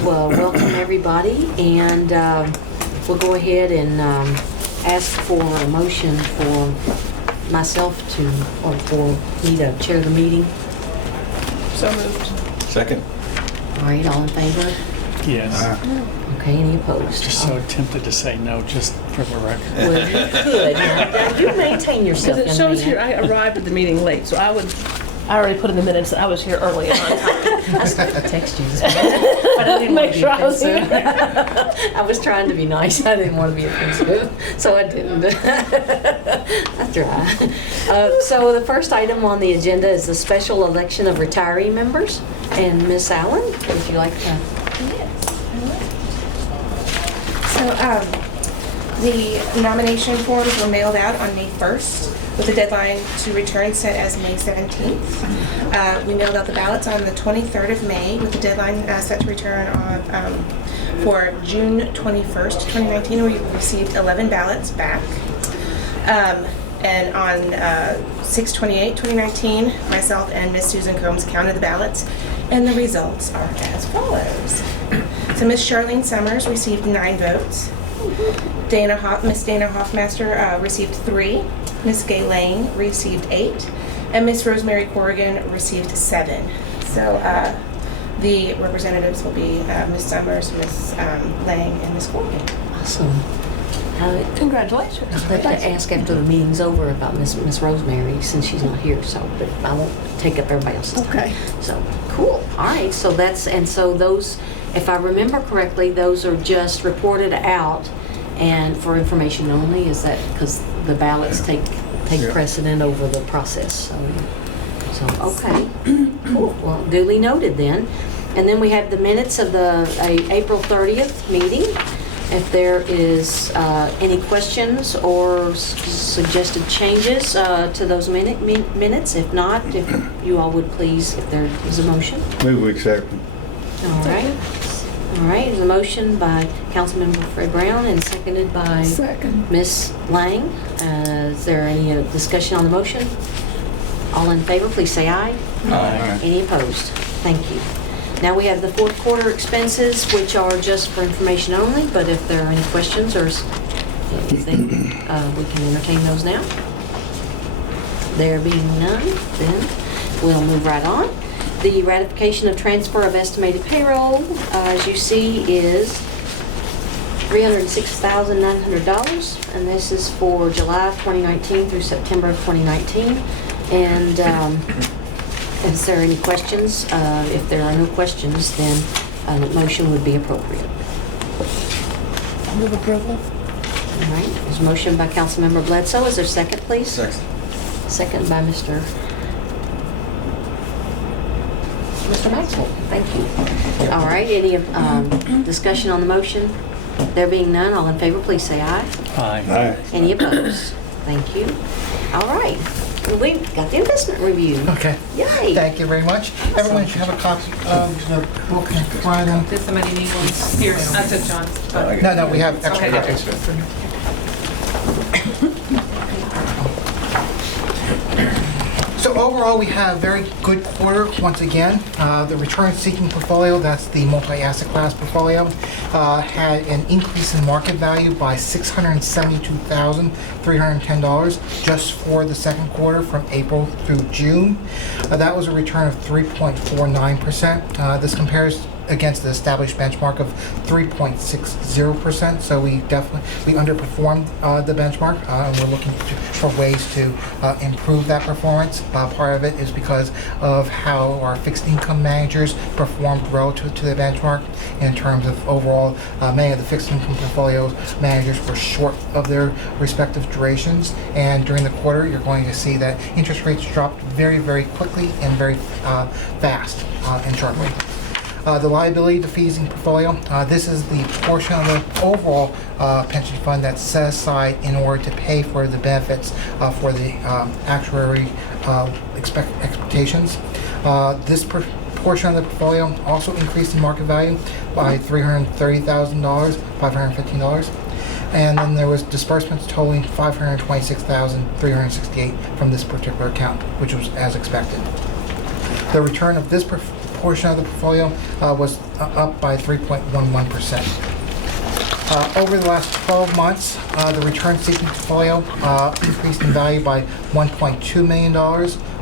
Welcome everybody, and we'll go ahead and ask for a motion for myself or for me to chair the meeting. So moved. Second. All right, all in favor? Yes. Okay, any opposed? Just so tempted to say no, just for the record. Well, you could. Now, you maintain yourself. Because it shows young here, man. I arrived at the meeting late, so I already put in the minutes that I was here early and on time. I was going to text you this morning, but I didn't want Make to be sure I was offensive. I was trying to be nice. I didn't want to be offensive, so I didn't. I tried. So the first item on the agenda is the special election of retiree members. And Miss Allen, would you like to? So the nomination forms were mailed out on May 1st with a deadline to return set as May 17th. We mailed out the ballots on the 23rd of May with the deadline set to return on for June 21st, 2019. We received 11 ballots back. And on 6/28/2019, myself and Miss Susan Combs counted the ballots, and the results are as follows. So Miss Charlene Summers received 9 votes. Miss Dana Hoffmaster received 3. Miss Gay Lane received 8. And Miss Rosemary Corrigan received 7. So the representatives will be Miss Summers, Miss Lang, and Miss Corrigan. Awesome. Congratulations. I'd like to ask after the meeting's over about Miss Rosemary, since she's not here, but I won't take up everybody else's time. Okay. So, cool. All right, so those, if I remember correctly, those are just reported out and for information only. Is that because the ballots take precedent over the process? So okay. Cool. Well, duly noted then. And then we have the minutes of the April 30th meeting. If there is any questions or suggested changes to those minutes, if not, if you all would please, if there is a motion. Move we accept. All right. All right, there's a motion by Councilmember Fred Brown and seconded by Ms. Lang. Is there any discussion on the motion? All in favor, please say aye. Aye. Any opposed? Thank you. Now we have the fourth quarter expenses, which are just for information only, but if there are any questions or anything, we can entertain those now. There being none, then we'll move right on. The ratification of transfer of estimated payroll, as you see, is $306,900, and this is for July of 2019 through September of 2019. And is there any questions? If there are no questions, then a motion would be appropriate. Move approval. All right, there's a motion by Councilmember Bledsoe. Is there a second, please? Second. Second by Mr. Maxwell. Thank you. All right, any discussion on the motion? There being none, all in favor, please say aye. Aye. Aye. Any opposed? Thank you. All right, we've got the investment review. Okay. Yay. Thank you very much. Everyone should have a copy of the book in front of them. Does somebody need one? Here, I took John's. No, we have extra Okay. copies. So overall, we have a very good quarter once again. The return-seeking portfolio, that's the multi-asset class portfolio, had an increase in market value by $672,310 just for the second quarter from April through June. That was a return of 3.49%. This compares against the established benchmark of 3.60%. So we underperformed the benchmark, and we're looking for ways to improve that performance. Part of it is because of how our fixed income managers performed relative to the benchmark in terms of overall. Many of the fixed income portfolios managers were short of their respective durations, and during the quarter, you're going to see that interest rates dropped very, very quickly and very fast and sharply. The liability defeasing portfolio, this is the portion of the overall pension fund that's set aside in order to pay for the benefits for the actuary expectations. This portion of the portfolio also increased in market value by $330,000, $515. And then there was disbursements totaling $526,368 from this particular account, which was as expected. The return of this portion of the portfolio was up by 3.11%. Over the last 12 months, the return-seeking portfolio increased in value by $1.2 million,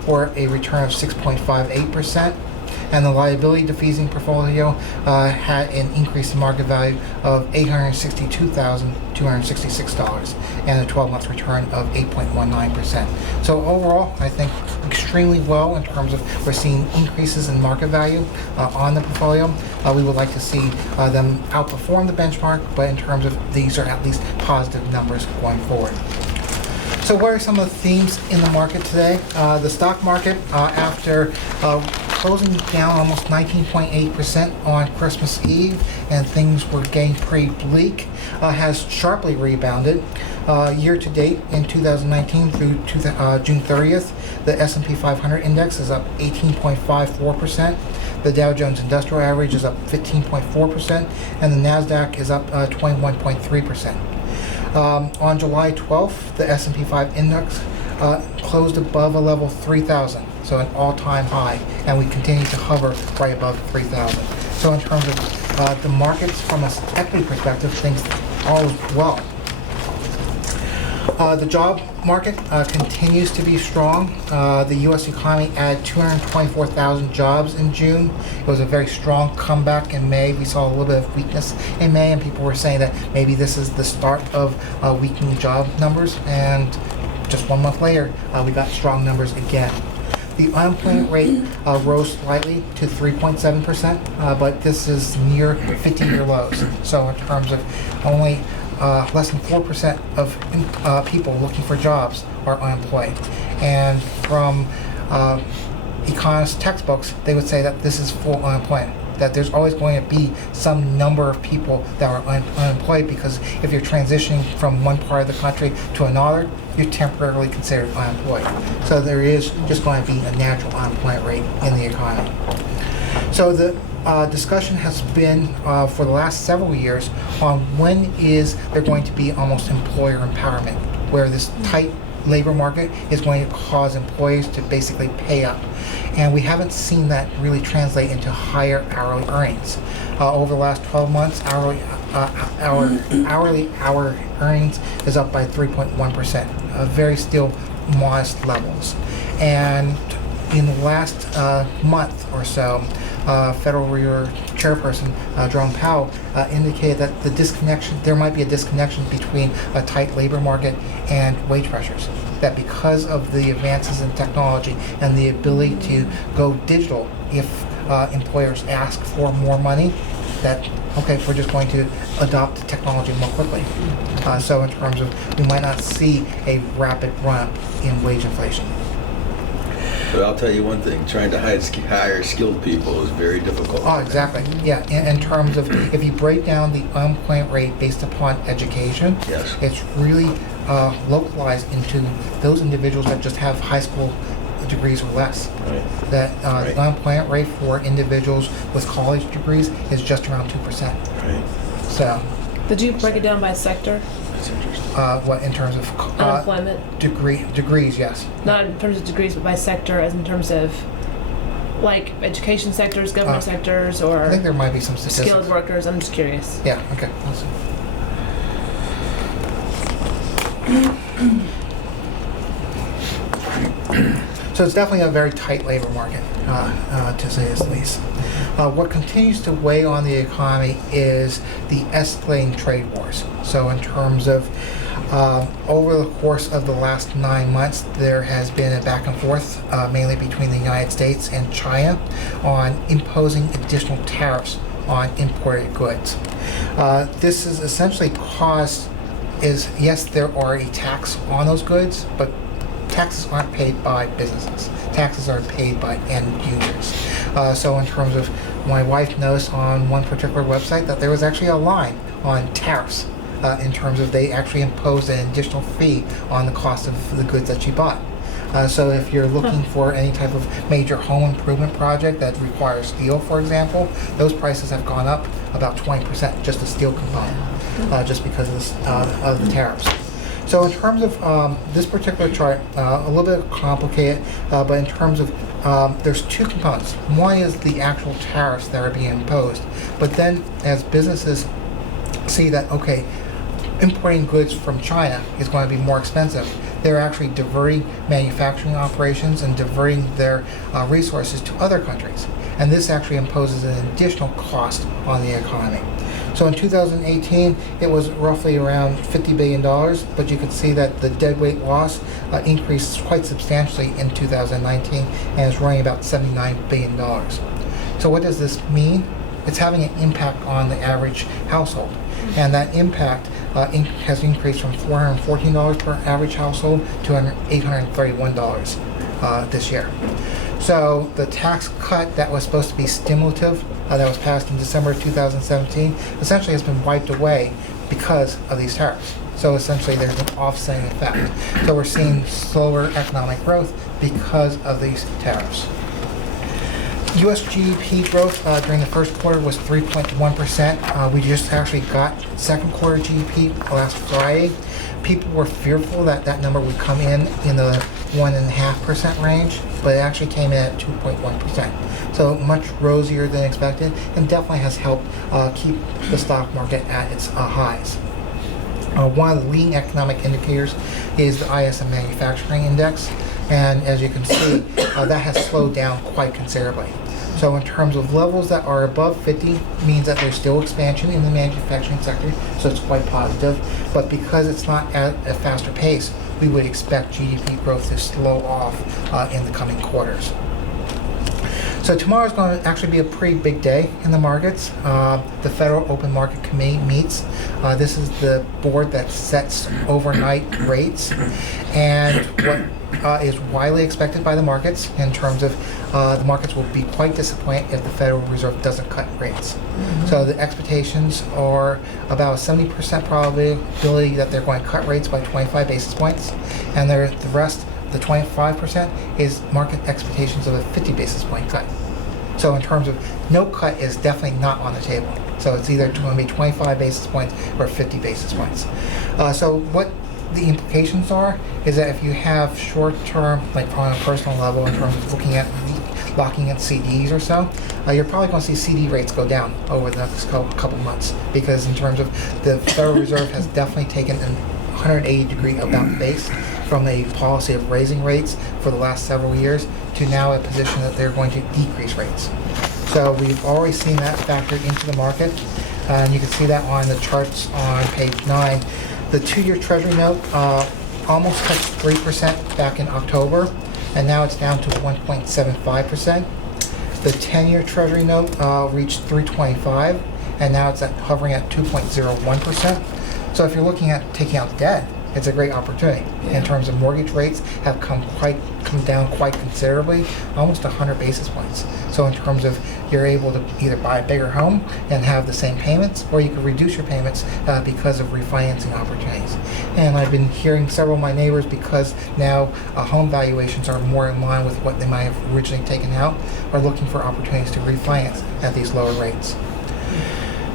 or a return of 6.58%. And the liability defeasing portfolio had an increase in market value of $862,266 and a 12-month return of 8.19%. So overall, I think extremely well in terms of we're seeing increases in market value on the portfolio. We would like to see them outperform the benchmark, but in terms of these are at least positive numbers going forward. So what are some of the themes in the market today? The stock market, after closing down almost 19.8% on Christmas Eve, and things were getting pretty bleak, has sharply rebounded. Year to date in 2019 through June 30th, the S&P 500 index is up 18.54%. The Dow Jones Industrial Average is up 15.4%, and the NASDAQ is up 21.3%. On July 12th, the S&P 5 index closed above a level 3,000, so an all-time high, and we continue to hover right above 3,000. So in terms of the markets from an equity perspective, things all is well. The job market continues to be strong. The U.S. economy added 224,000 jobs in June. It was a very strong comeback in May. We saw a little bit of weakness in May, and people were saying that maybe this is the start of weakening job numbers. And just 1 month later, we got strong numbers again. The unemployment rate rose slightly to 3.7%, but this is near 50-year lows. So in terms of only less than 4% of people looking for jobs are unemployed. And from economist textbooks, they would say that this is full unemployment, that there's always going to be some number of people that are unemployed, because if you're transitioning from one part of the country to another, you're temporarily considered unemployed. So there is just going to be a natural unemployment rate in the economy. So the discussion has been for the last several years on when is there going to be almost employer empowerment, where this tight labor market is going to cause employees to basically pay up. And we haven't seen that really translate into higher hourly earnings. Over the last 12 months, hourly hour earnings is up by 3.1%, very still modest levels. And in the last month or so, Federal Reserve Chairperson Jerome Powell indicated that there might be a disconnection between a tight labor market and wage pressures. That because of the advances in technology and the ability to go digital, if employers ask for more money, that okay, we're just going to adopt the technology more quickly. So in terms of, we might not see a rapid run-up in wage inflation. But I'll tell you one thing, trying to hire skilled people is very difficult. Oh, exactly. Yeah, in terms of, if you break down the unemployment rate based upon education, Yes. it's really localized into those individuals that just have high school degrees or less. Right. That Right. the unemployment rate for individuals with college degrees is just around 2%. Right. So, Did you break it down by sector? That's interesting. what in terms of Unemployment? degrees, yes. Not in terms of degrees, but by sector, as in terms of like education sectors, government sectors, I or think there might be some statistics. skilled workers. I'm just curious. Yeah, okay. Awesome. So it's definitely a very tight labor market, to say the least. What continues to weigh on the economy is the escalating trade wars. So in terms of over the course of the last 9 months, there has been a back and forth, mainly between the United States and China, on imposing additional tariffs on imported goods. This is essentially caused is, yes, there are a tax on those goods, but taxes aren't paid by businesses. Taxes are paid by end users. So in terms of, my wife noticed on one particular website that there was actually a line on tariffs in terms of they actually imposed an additional fee on the cost of the goods that she bought. So if you're looking for any type of major home improvement project that requires steel, for example, those prices have gone up about 20%, just the steel component, just because of the tariffs. So in terms of this particular chart, a little bit complicated, but in terms of there's two components. One is the actual tariffs that are being imposed, but then as businesses see that, okay, importing goods from China is going to be more expensive, they're actually diverting manufacturing operations and diverting their resources to other countries. And this actually imposes an additional cost on the economy. So in 2018, it was roughly around $50 billion, but you can see that the deadweight loss increased quite substantially in 2019 and is running about $79 billion. So what does this mean? It's having an impact on the average household. And that impact has increased from $414 per average household to $831 this year. So the tax cut that was supposed to be stimulative, that was passed in December 2017, essentially has been wiped away because of these tariffs. So essentially there's an offsetting effect. So we're seeing slower economic growth because of these tariffs. U.S. GDP growth during the first quarter was 3.1%. We just actually got second quarter GDP last Friday. People were fearful that that number would come in the 1.5% range, but it actually came in at 2.1%. So much rosier than expected, and definitely has helped keep the stock market at its highs. One of the leading economic indicators is the ISM Manufacturing Index, and as you can see, that has slowed down quite considerably. So in terms of levels that are above 50 means that there's still expansion in the manufacturing sector, so it's quite positive. But because it's not at a faster pace, we would expect GDP growth to slow off in the coming quarters. So tomorrow is going to actually be a pretty big day in the markets. The Federal Open Market Committee meets. This is the board that sets overnight rates, and what is widely expected by the markets in terms of the markets will be quite disappointed if the Federal Reserve doesn't cut rates. So the expectations are about a 70% probability that they're going to cut rates by 25 basis points, and the rest, the 25%, is market expectations of a 50 basis point cut. So in terms of no cut is definitely not on the table. So it's either going to be 25 basis points or 50 basis points. So what the implications are is that if you have short-term, like on a personal level, in terms of looking at locking in CDs or so, you're probably going to see CD rates go down over the next couple months, because in terms of the Federal Reserve has definitely taken an 180-degree about face from a policy of raising rates for the last several years to now a position that they're going to decrease rates. So we've already seen that factored into the market, and you can see that on the charts on page 9. The 2-year Treasury note almost touched 3% back in October, and now it's down to 1.75%. The 10-year Treasury note reached 3.25, and now it's hovering at 2.01%. So if you're looking at taking out debt, it's a great opportunity. In terms of mortgage rates have come down quite considerably, almost 100 basis points. So in terms of you're able to either buy a bigger home and have the same payments, or you can reduce your payments because of refinancing opportunities. And I've been hearing several of my neighbors, because now home valuations are more in line with what they might have originally taken out, are looking for opportunities to refinance at these lower rates.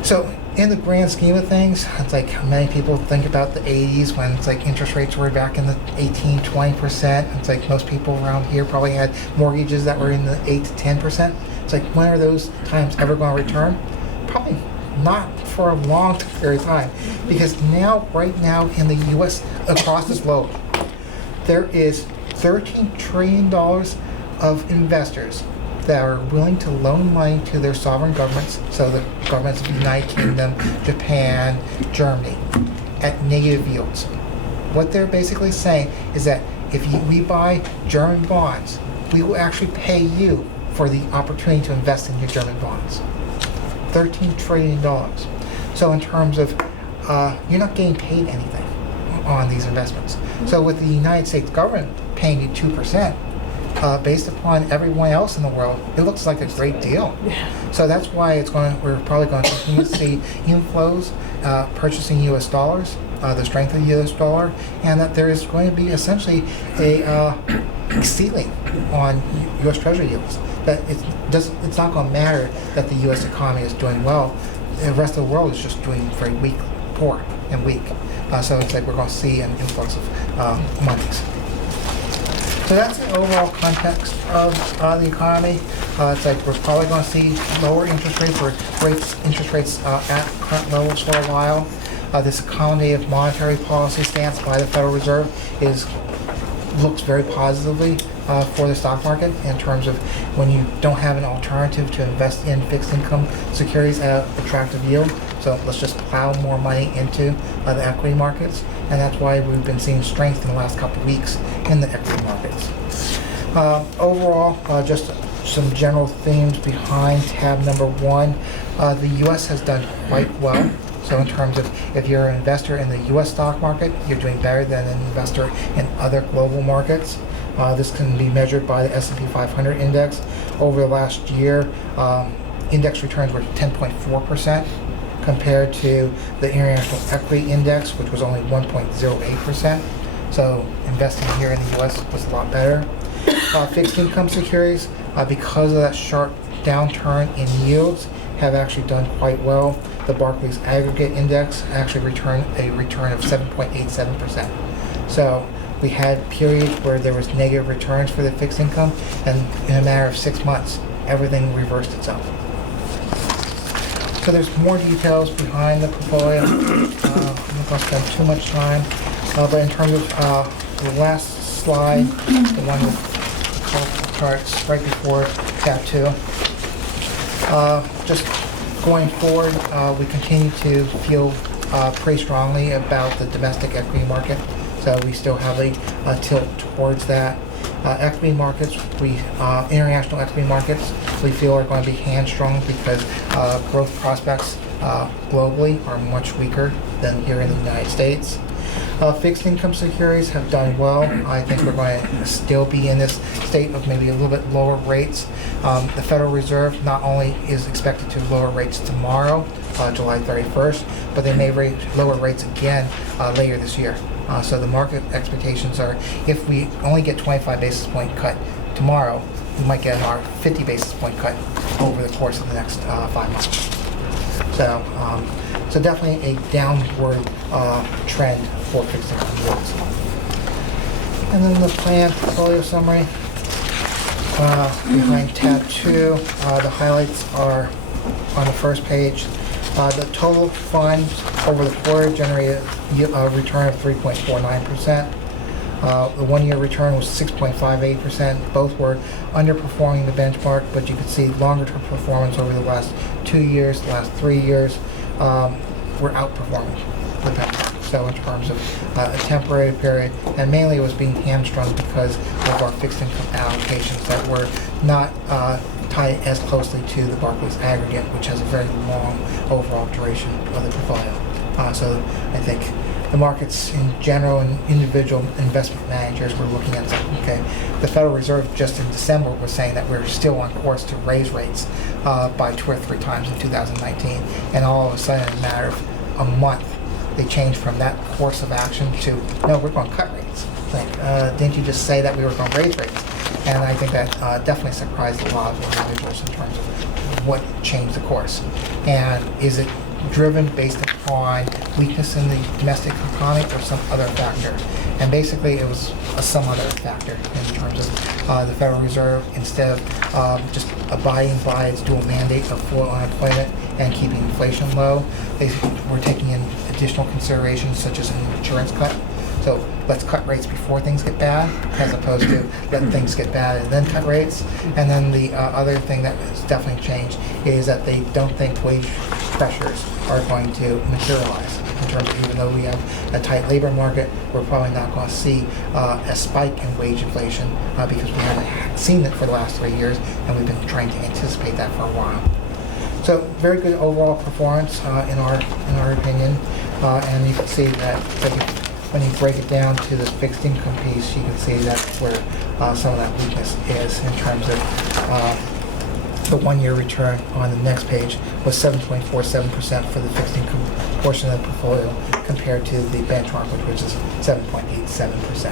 So in the grand scheme of things, it's like many people think about the 80s when it's like interest rates were back in the 18-20%. It's like most people around here probably had mortgages that were in the 8 to 10%. It's like, when are those times ever going to return? Probably not for a long period of time, because now, right now in the U.S. across the globe, there is $13 trillion of investors that are willing to loan money to their sovereign governments, so the governments of the United Kingdom, Japan, Germany, at negative yields. What they're basically saying is that if we buy German bonds, we will actually pay you for the opportunity to invest in your German bonds. $13 trillion. So in terms of, you're not getting paid anything on these investments. So with the United States government paying you 2%, based upon everyone else in the world, it looks like a great deal. So that's why we're probably going to continue to see inflows, purchasing U.S. dollars, the strength of the U.S. dollar, and that there is going to be essentially a ceiling on U.S. Treasury yields. That it's not going to matter that the U.S. economy is doing well. The rest of the world is just doing very weak. poor and weak. So it's like we're going to see an influx of monies. So that's the overall context of the economy. It's like we're probably going to see lower interest rates or interest rates at current levels for a while. This accommodative monetary policy stance by the Federal Reserve looks very positively for the stock market in terms of when you don't have an alternative to invest in fixed income securities at an attractive yield. So let's just plow more money into the equity markets, and that's why we've been seeing strength in the last couple of weeks in the equity markets. Overall, just some general themes behind tab number 1. The U.S. has done quite well. So in terms of if you're an investor in the U.S. stock market, you're doing better than an investor in other global markets. This can be measured by the S&P 500 index. Over the last year, index returns were 10.4% compared to the International Equity Index, which was only 1.08%. So investing here in the U.S. was a lot better. Fixed income securities, because of that sharp downturn in yields, have actually done quite well. The Barclays Aggregate Index actually returned a return of 7.87%. So we had periods where there was negative returns for the fixed income, and in a matter of 6 months, everything reversed itself. So there's more details behind the portfolio. I'm not going to spend too much time, but in terms of the last slide, the one with the colorful charts right before tab 2, just going forward, we continue to feel pretty strongly about the domestic equity market. So we still have a tilt towards that. Equity markets, international equity markets, we feel are going to be hamstrung because growth prospects globally are much weaker than here in the United States. Fixed income securities have done well. I think we're going to still be in this state of maybe a little bit lower rates. The Federal Reserve not only is expected to lower rates tomorrow, July 31st, but they may lower rates again later this year. So the market expectations are if we only get 25 basis point cut tomorrow, we might get our 50 basis point cut over the course of the next 5 months. So definitely a downward trend for fixed income yields. And then the planned portfolio summary. Behind tab 2, the highlights are on the first page. The total funds over the quarter generated a return of 3.49%. The one-year return was 6.58%. Both were underperforming the benchmark, but you can see longer-term performance over the last 2 years, the last 3 years, were outperforming the benchmark. So in terms of a temporary period, and mainly it was being hamstrung because of our fixed income allocations that were not tied as closely to the Barclays Aggregate, which has a very long overall duration of the portfolio. So I think the markets in general and individual investment managers were looking at something, okay, the Federal Reserve just in December was saying that we're still on course to raise rates by 2 or 3 times in 2019, and all of a sudden in a matter of a month they changed from that course of action to, no, we're going to cut rates. Like, didn't you just say that we were going to raise rates? And I think that definitely surprised a lot of individuals in terms of what changed the course. And is it driven based upon weakness in the domestic economy or some other factor? And basically it was some other factor in terms of the Federal Reserve, instead of just abiding by its dual mandate of full unemployment and keeping inflation low, they were taking in additional considerations such as an insurance cut. So let's cut rates before things get bad, as opposed to let things get bad and then cut rates. And then the other thing that has definitely changed is that they don't think wage pressures are going to materialize. In terms of, even though we have a tight labor market, we're probably not going to see a spike in wage inflation because we haven't seen it for the last 3 years, and we've been trying to anticipate that for a while. So very good overall performance in our opinion, and you can see that when you break it down to the fixed income piece, you can see that's where some of that weakness is in terms of the one-year return on the next page was 7.47% for the fixed income portion of the portfolio compared to the benchmark, which is 7.87%.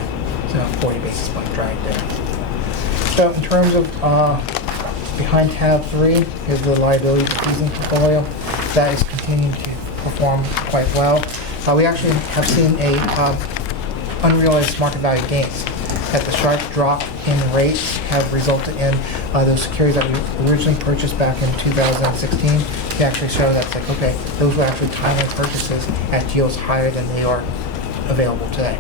So 40 basis point drag there. So in terms of behind tab 3 is the liability defeasing portfolio. That is continuing to perform quite well. We actually have seen a unrealized market value gains. That the sharp drop in rates have resulted in those securities that we originally purchased back in 2016. They actually show that's like, okay, those were actually timely purchases at yields higher than they are available today.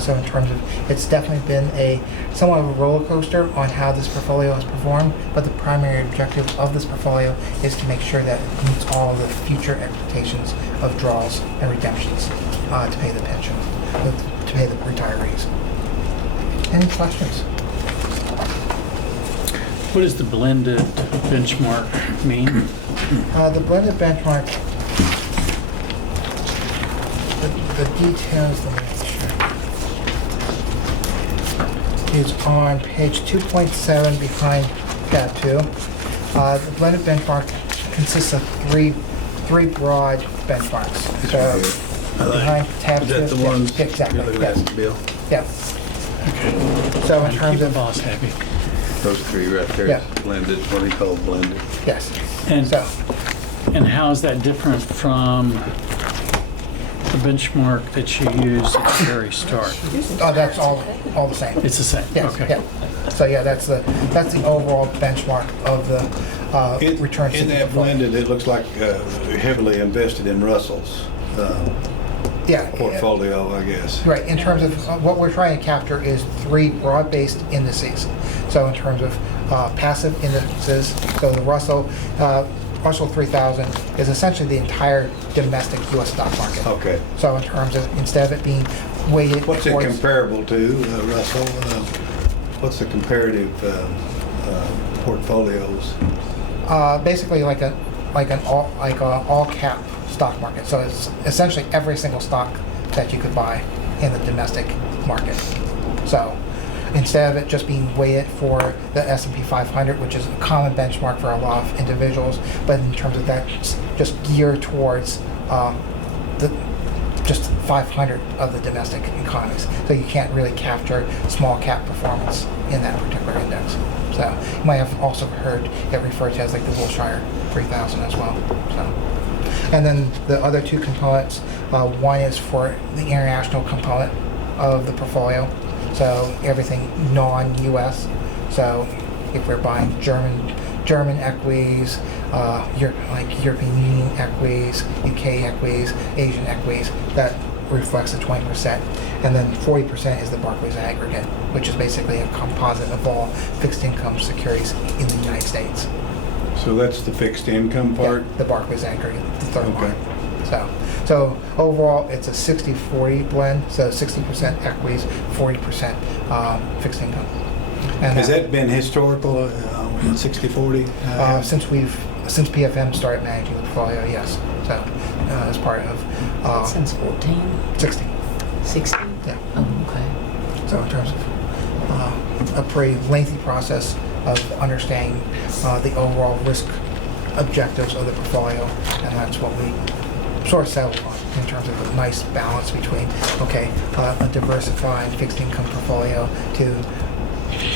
So in terms of, it's definitely been a somewhat of a roller coaster on how this portfolio has performed, but the primary objective of this portfolio is to make sure that it meets all the future expectations of draws and redemptions to pay the pension, to pay the retirees. Any questions? What does the blended benchmark mean? The blended benchmark, the details, let me make sure, is on page 2.7 behind tab 2. The blended benchmark consists of three broad benchmarks. So behind tab 2. Is that the yeah, ones? exactly. You're looking Yes. at, Bill? Yeah. So in Keep terms the of, boss happy. Those three right there, Yeah. blended, what do you call blended? yes. And, So, and how is that different from the benchmark that you use at the very start? that's all the same. It's the same? Yes, Okay. yeah. So yeah, that's the overall benchmark of the return. In that blended, it looks like heavily invested in Russell's Yeah. portfolio, I guess. Right, in terms of what we're trying to capture is three broad-based indices. So in terms of passive indices, so the Russell 3000 is essentially the entire domestic U.S. stock market. Okay. So in terms of, instead of it being weighted What's it towards, comparable to, Russell? What's the comparative portfolios? basically like an all-cap stock market. So it's essentially every single stock that you could buy in the domestic market. So instead of it just being weighted for the S&P 500, which is a common benchmark for a lot of individuals, but in terms of that, it's just geared towards just 500 of the domestic economies. So you can't really capture small cap performance in that particular index. So you might have also heard it referred to as like the Wilshire 3000 as well. So. And then the other two components, one is for the international component of the portfolio, so everything non-U.S. So if we're buying German equities, like European Union equities, UK equities, Asian equities, that reflects the 20%. And then 40% is the Barclays aggregate, which is basically a composite of all fixed income securities in the United States. So that's the fixed income part? Yeah, the Barclays aggregate, the third Okay. one. So overall, it's a 60-40 blend, so 60% equities, 40% fixed income. And Has that been historical, 60/40? since PFM started managing the portfolio, yes. So as part of Since 14, 60. 16? Yeah. Oh, okay. So in terms of a pretty lengthy process of understanding the overall risk objectives of the portfolio, and that's what we sort of settled on in terms of a nice balance between, okay, a diversified fixed income portfolio to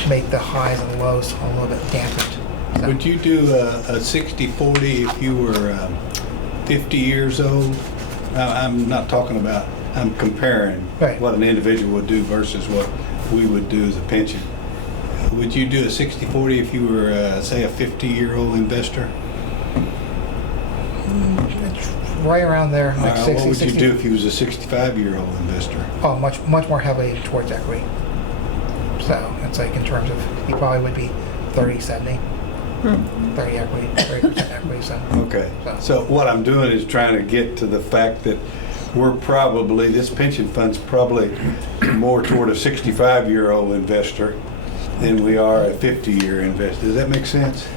make the highs and lows a little bit dampened. So, Would you do a 60/40 if you were 50 years old? I'm not talking about, I'm comparing Right. what an individual would do versus what we would do as a pension. Would you do a 60/40 if you were, say, a 50-year-old investor? it's right around there, like 60, What would you 60. do if you was a 65-year-old investor? Oh, much more heavily towards equity. So it's like in terms of, you probably would be 30-70. 30 equity, 30% equity. So Okay. So what I'm doing is trying to get to the fact that we're probably, this pension fund's probably more toward a 65-year-old investor than we are a 50-year investor. Does that make sense?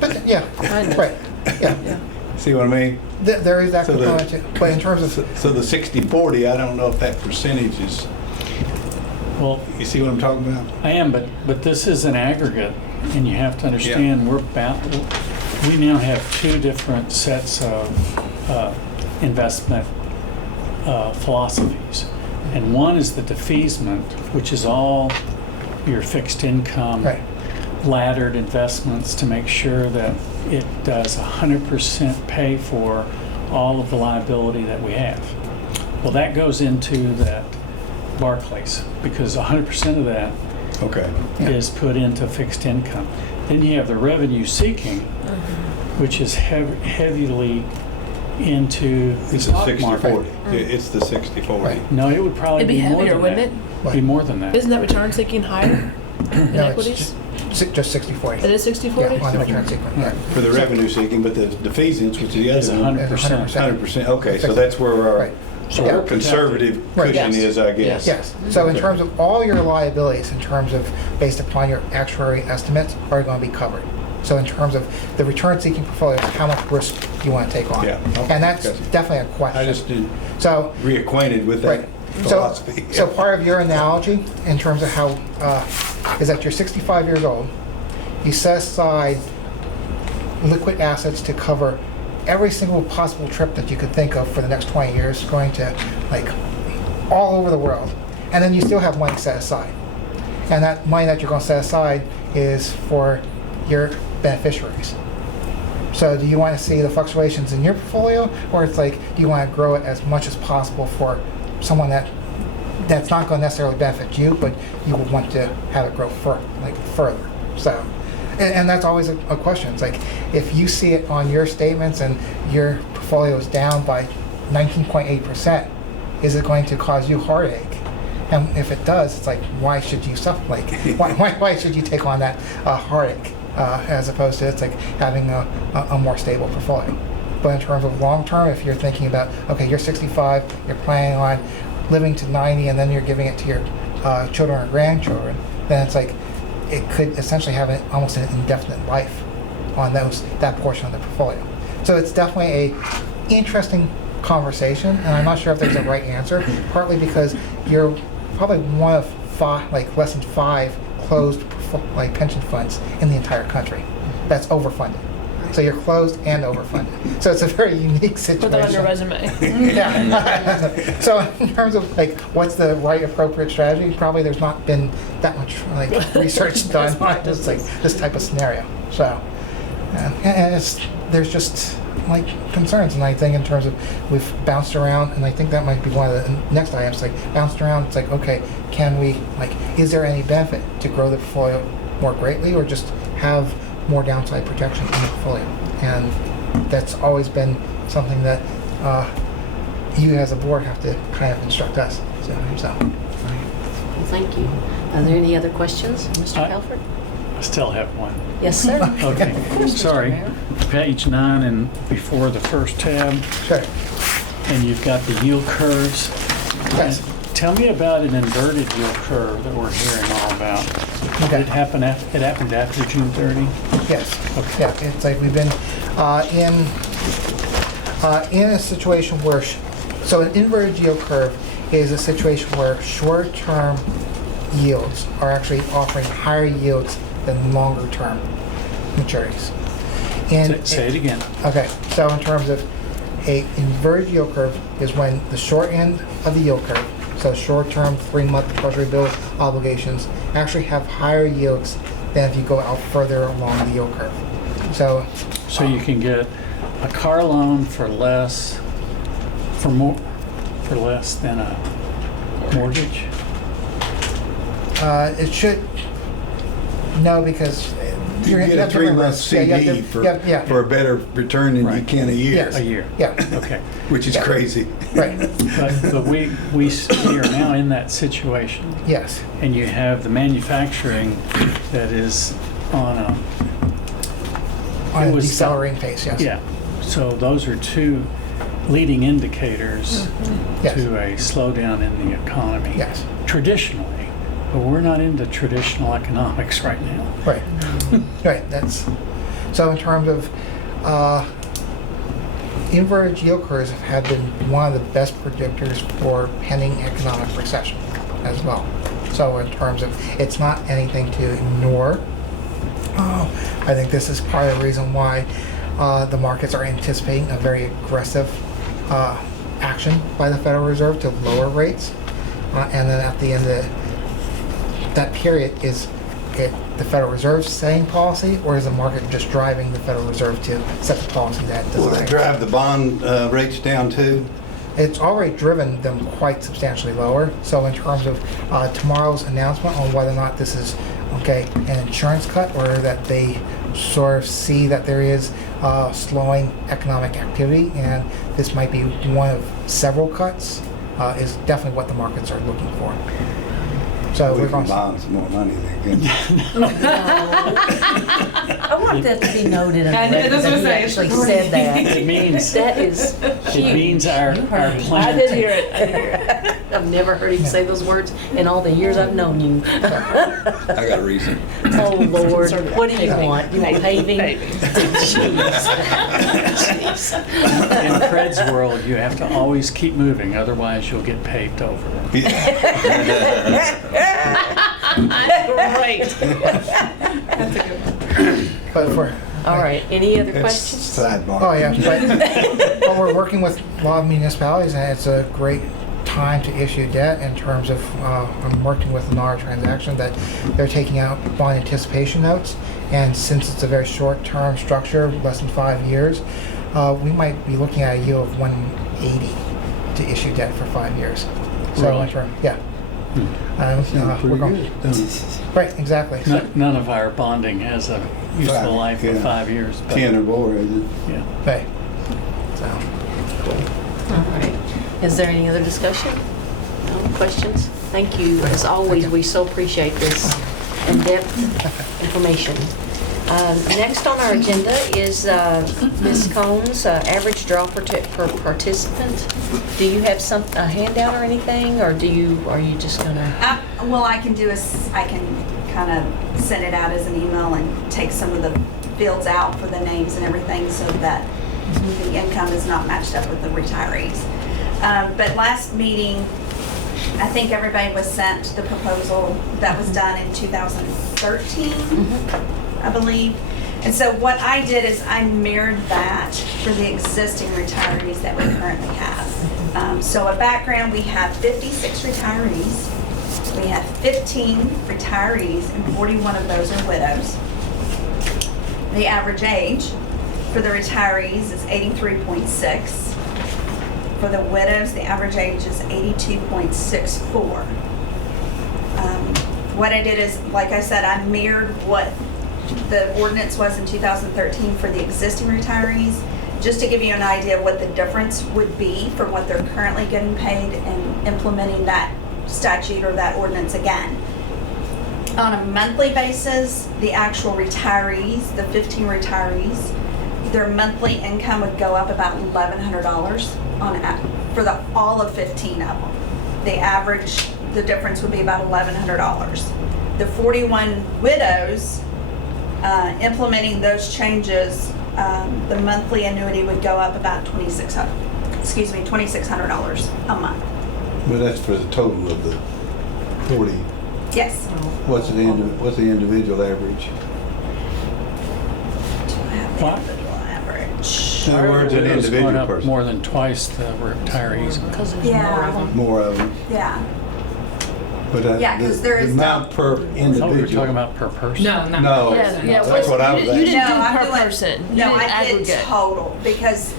but, yeah, Kind of. right. Yeah. See what I mean? There is that So the- component too. But in terms of, So the 60/40, I don't know if that percentage is, Well, you see what I'm talking about? I am, but this is an aggregate, and you have to understand we now have two different sets of investment philosophies, and one is the defeasement, which is all your fixed income right, laddered investments to make sure that it does 100% pay for all of the liability that we have. Well, that goes into that Barclays, because 100% of that Okay. is put into fixed income. Then you have the revenue seeking, which is heavily into the It's a stock 60-40. market. It's the 60-40. Right. No, it would probably It'd be be more heavier, than wouldn't that. Be more than that. Isn't that return seeking higher in No, equities? it's just 60/40. It is 60/40? Yeah, on the return sequence, right. For the revenue seeking, but the defeasance, which is the It's other one, 100%. 100%. Okay, so that's where our Right. So Yeah. we're protected. conservative Right. cushion Yes. is, I guess. Yes, so in Okay. terms of all your liabilities, in terms of based upon your actuary estimates, are going to be covered. So in terms of the return-seeking portfolios, how much risk you want to take on. Yeah, okay, And that's gotcha. definitely a question. I just did So, reacquainted with that right. philosophy. So part of your analogy, in terms of how, is that you're 65 years old, you set aside liquid assets to cover every single possible trip that you could think of for the next 20 years, going to like all over the world, and then you still have money set aside. And that money that you're going to set aside is for your beneficiaries. So do you want to see the fluctuations in your portfolio, or it's like, do you want to grow it as much as possible for someone that's not going to necessarily benefit you, but you would want to have it grow further. So, and that's always a question. It's like, if you see it on your statements and your portfolio is down by 19.8%, is it going to cause you heartache? And if it does, it's like, why should you suffer? Like, why should you take on that heartache, as opposed to it's like having a more stable portfolio? But in terms of long term, if you're thinking about, okay, you're 65, you're planning on living to 90, and then you're giving it to your children or grandchildren, then it's like, it could essentially have almost an indefinite life on that portion of the portfolio. So it's definitely a interesting conversation, and I'm not sure if there's a right answer, partly because you're probably one of five, like less than 5 closed like pension funds in the entire country that's overfunded. So you're closed and overfunded. So it's a very unique situation. Put that on your resume. Yeah. So in terms of like what's the right appropriate strategy, probably there's not been that much like research done on just like this type of scenario. So and there's just like concerns, and I think in terms of we've bounced around, and I think that might be one of the next items. Like bounced around, it's like, okay, can we like, is there any benefit to grow the portfolio more greatly, or just have more downside protection in the portfolio? And that's always been something that you as a board have to kind of instruct us. So. Well, thank you. Are there any other questions, Mr. Halford? I still have one. Yes, sir. Okay, Mr. sorry. Mayor. Page 9 and before the first tab, Sure. and you've got the yield curves. Yes. Tell me about an inverted yield curve that we're hearing all about. Okay. It happened after June 30? Yes. Okay. Yeah, it's like we've been in a situation where, so an inverted yield curve is a situation where short-term yields are actually offering higher yields than longer-term maturities. Say it again. Okay, so in terms of a inverted yield curve is when the short end of the yield curve, so short-term 3-month Treasury bill obligations, actually have higher yields than if you go out further along the yield curve. So You can get a car loan for less than a mortgage? it should, no, because You get a have different 3-month risks. Yeah, you have CD to- yeah, for a better return than you Right. can a year, Yes. A year? yeah, Okay. which is Yeah. crazy. right, But we are now in that situation, yes, and you have the manufacturing that is on a, on a It was- decelerating pace, yes. yeah. So those are two leading indicators Yes. to a slowdown in the economy. Yes, Traditionally, but we're not into traditional economics right now. right, right, that's, so in terms of, inverted yield curves have been one of the best predictors for pending economic recession as well. So in terms of, it's not anything to ignore. I think this is part of the reason why the markets are anticipating a very aggressive action by the Federal Reserve to lower rates. And then at the end of that period is the Federal Reserve setting policy, or is the market just driving the Federal Reserve to set the policy that it Will that desires? drive the bond rates down too? It's already driven them quite substantially lower. So in terms of tomorrow's announcement on whether or not this is, okay, an insurance cut, or that they sort of see that there is slowing economic activity and this might be one of several cuts, is definitely what the markets are looking for. So We we're can going to... bond some more money then. I want that to be noted in the I know, record that's that what he I'm actually saying. said that. It means, That is it huge. means our I plan. did hear it. I did hear it. I've never heard him say those words in all the years I've known you. I got a reason. Oh, Lord, what do you Paving. want? You want paving? Paving. Jeez. In Fred's world, you have to always keep moving, otherwise you'll get paved over. Great. That's a good one. But for... All right, any other It's questions? sidebar. Oh, yeah, but we're working with a lot of municipalities, and it's a great time to issue debt in terms of, I'm working with another transaction that they're taking out bond anticipation notes, and since it's a very short-term structure, less than 5 years, we might be looking at a yield of 180 to issue debt for 5 years. So, Really? in term- yeah. Sounds We're pretty going, good, doesn't it? right, exactly. So, None of our bonding has a useful Five, life of yeah. 5 years. but- 10 or more, isn't it? Yeah. right. So, All right. Is there any other discussion? No questions? Thank you. As always, we so appreciate this in-depth information. Next on our agenda is Ms. Combs' average draw per participant. Do you have a handout or anything, or are you just gonna? Well, I can do I can kind of send it out as an email and take some of the fields out for the names and everything so that the income is not matched up with the retirees. But last meeting, I think everybody was sent the proposal that was done in 2013, I believe. And so what I did is I mirrored that for the existing retirees that we currently have. So a background, we have 56 retirees. We have 15 retirees and 41 of those are widows. The average age for the retirees is 83.6. For the widows, the average age is 82.64. What I did is, like I said, I mirrored what the ordinance was in 2013 for the existing retirees, just to give you an idea of what the difference would be from what they're currently getting paid and implementing that statute or that ordinance again. On a monthly basis, the actual retirees, the 15 retirees, their monthly income would go up about $1,100 for all of 15 of them. The average, the difference would be about $1,100. The 41 widows, implementing those changes, the monthly annuity would go up about $2,600 a month. But that's for the total of the 40. Yes. What's the individual average? Do I have the What? individual average? In other words, an It's going individual up person. more than twice the retirees. Because there's Yeah. more of them. More of them. Yeah. But Yeah, 'cause there the is amount per I thought we were individual. talking about per person. No, not. No, Yeah, that's what I was you asking. didn't do I'm per doing- person. You No, did I did aggregate. total because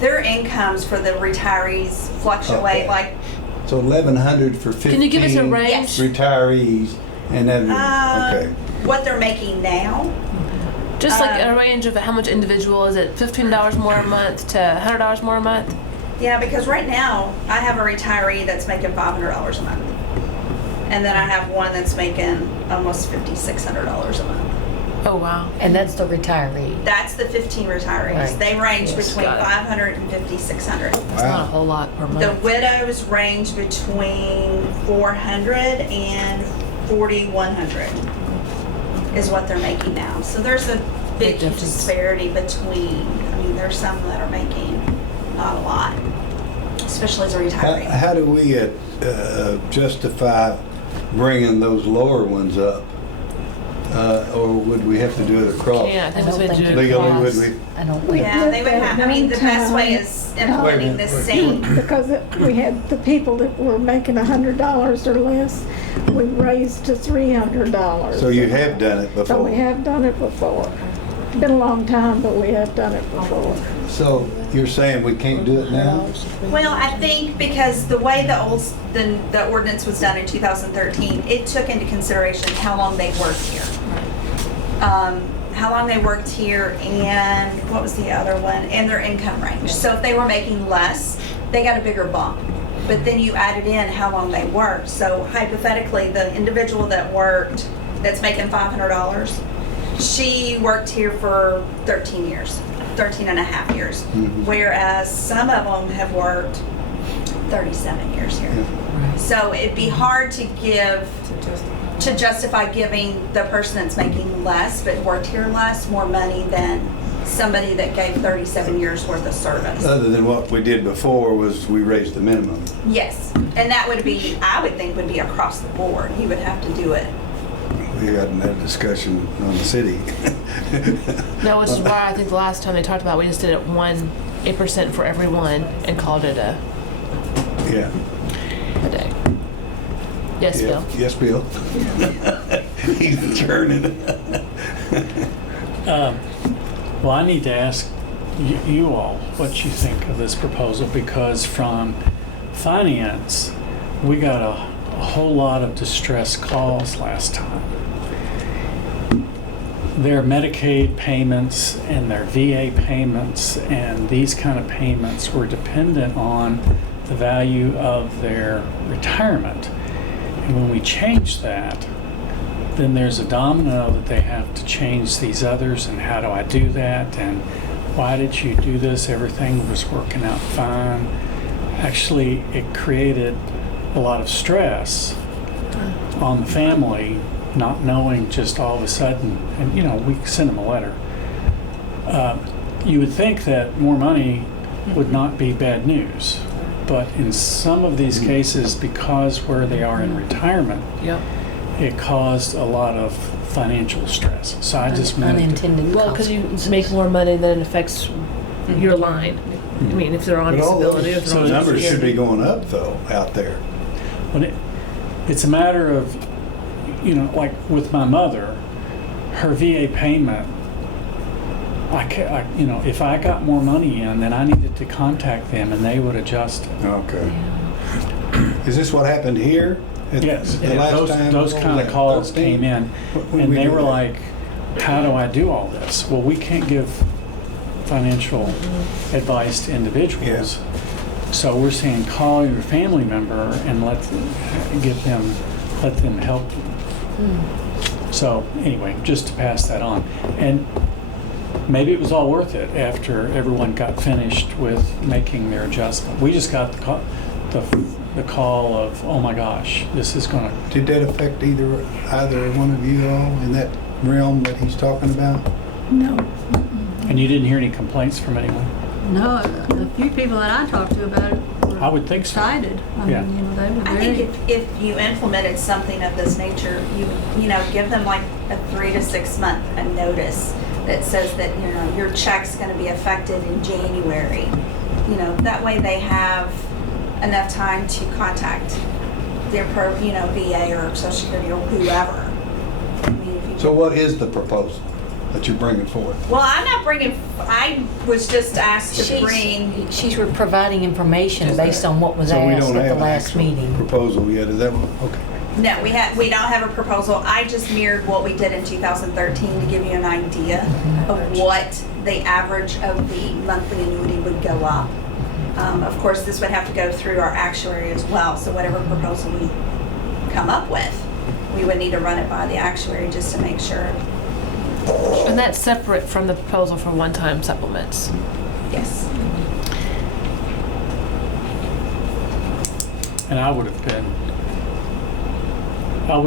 their incomes for the retirees fluctuate Okay. like, So 1,100 for 15 Can you give us a range? retirees, and then, okay. what they're making now. Just like a range of how much individual is it? $15 more a month to $100 more a month? Yeah, because right now I have a retiree that's making $500 a month. And then I have one that's making almost $5,600 a month. Oh wow. And that's the retiree. That's the 15 retirees. Right. They range Yes, between got it. 500 and 5,600. It's not a whole lot per The month. widows range between 400 and 4,100 is what they're making now. So there's a big difference. disparity between, I mean, there's some that are making not a lot, especially as a retiree. How do we justify bringing those lower ones up? Or would we have to do it across? Yeah, I I think don't we think do it Legally, across. would we? I don't think. Yeah, they would have, I mean, the best way is implementing the same. Because we had the people that were making $100 or less, we raised to $300. So you have done it So we before? have done it before. Been a long time, but we have done it before. So you're saying we can't do it now? Well, I think because the way the ordinance was done in 2013, it took into consideration how long they worked here. How long they worked here and what was the other one? And their income range. So if they were making less, they got a bigger bump. But then you added in how long they worked. So hypothetically, the individual that worked, that's making $500, she worked here for 13 years, 13 and a half years. Whereas some of them have worked 37 years here. So it'd be hard to justify giving the person that's making less but worked here less more money than somebody that gave 37 years worth of service. Other than what we did before was we raised the minimum. Yes, and that would be, I would think, would be across the board. He would have to do it. We hadn't had a discussion on the city. No, which is why I think the last time they talked about, we just did it 8% for everyone and called it a Yeah. day. Yes, Bill? Yes, Bill. He's churning. Well, I need to ask you all what you think of this proposal, because from finance, we got a whole lot of distress calls last time. Their Medicaid payments and their VA payments and these kind of payments were dependent on the value of their retirement. And when we change that, then there's a domino that they have to change these others, and how do I do that, and why did you do this? Everything was working out fine. Actually, it created a lot of stress on the family, not knowing just all of a sudden, and you know, we sent them a letter. You would think that more money would not be bad news, but in some of these cases, because where they are in retirement, Yep. it caused a lot of financial stress. So I just wanted to, Unintended Well, because you consequences. make more money, then it affects your line. I mean, if they're on But all disability, if those they're on numbers should be Security. going up though, out there. when it's a matter of, you know, like with my mother, her VA payment, you know, if I got more money in, then I needed to contact them and they would adjust it. Okay. Is this what happened here? Yes, The last time? those What kind was of that, calls 13? came in, When and we they do were that? like, how do I do all this? Well, we can't give financial advice to individuals. So we're saying call your family member and let them help you. So anyway, just to pass that on. And maybe it was all worth it after everyone got finished with making their adjustment. We just got the call of, oh my gosh, this is gonna, Did that affect either one of you all in that realm that he's talking about? No, and you didn't hear any complaints from anyone? no, the few people that I talked to about it were I would think so. excited. I Yeah. mean, you know, they were I very. think if you implemented something of this nature, you know, give them like a 3 to 6 month a notice that says that, you know, your check's gonna be affected in January. You know, that way they have enough time to contact their VA or Social Security or whoever. I mean, if you So what is the proposal that you're bringing forth? Well, I'm not bringing, I was just asked to bring, She's providing information based on what was So we asked don't at the have an last actual meeting. proposal yet, is that what, okay. no, we don't have a proposal. I just mirrored what we did in 2013 to give you an idea of what the average of the monthly annuity would go up. Of course, this would have to go through our actuary as well, so whatever proposal we come up with, we would need to run it by the actuary just to make sure. And that's separate from the proposal for one-time supplements. Yes. And I would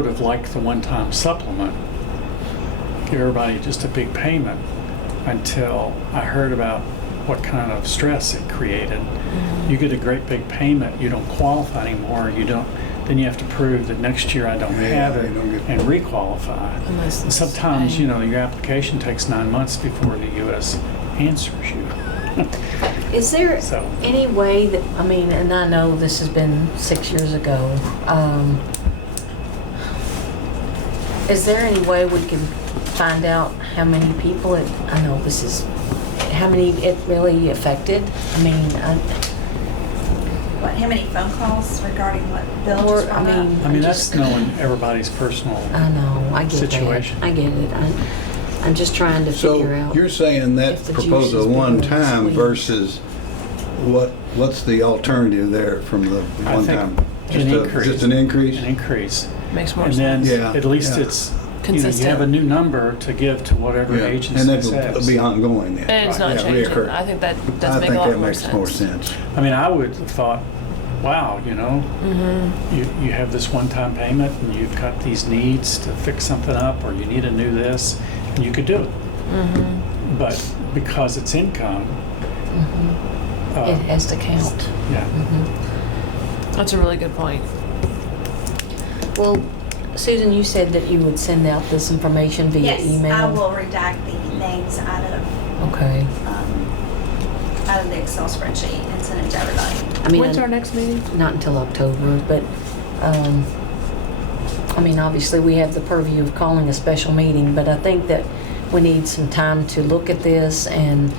have liked the one-time supplement, give everybody just a big payment, until I heard about what kind of stress it created. You get a great big payment, you don't qualify anymore, you don't then you have to prove that next year I don't have it you don't get- and requalify. Unless And it's sometimes, Spain. your application takes 9 months before the U.S. answers you. Is there So- any way that, I mean, and I know this has been 6 years ago, is there any way we can find out how many people I know this is, how many it really affected? I mean, How many phone calls regarding what Bill Or, just brought I up? mean, I mean, just- that's knowing everybody's personal. I know, I get Situation. that. I get it. I'm just trying to figure So out. you're saying that if the juice proposal is bigger one than the time squeeze. versus what's the alternative there from the I one think time? an increase. Just an increase? An increase. Makes more And then sense. Yeah, at least yeah. it's, you Consistent. have a new number to give to whatever Yeah, agency and that'll says. be ongoing then. And it's not Yeah, changing. reoccur. I think that I does make think a lot that more makes more sense. sense. I mean, I would have thought, wow, Mm-hmm. you have this one-time payment and you've got these needs to fix something up, or you need a new this, and you could do it. Mm-hmm. But because it's income, It has to count. yeah. That's a really good point. Well, Susan, you said that you would send out this information via Yes, email. I will redact the names Okay. out of the Excel spreadsheet and send it to everybody. I mean, When's our next meeting? not until October, but, I mean, obviously, we have the purview of calling a special meeting, but I think that we need some time to look at this, and,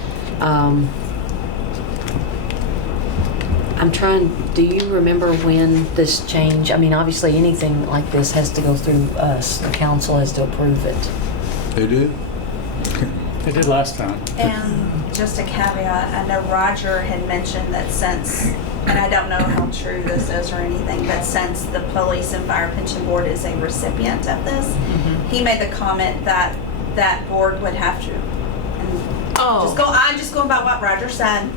I'm trying, do you remember when this change, I mean, obviously, anything like this has to go through us, the council has to approve it. They did? They did last time. And just a caveat, I know Roger had mentioned that since, and I don't know how true this is or anything, but since the Police and Fire Pension Board is a recipient of this, he made the comment that that board would have to, and I'm just going by what Roger said,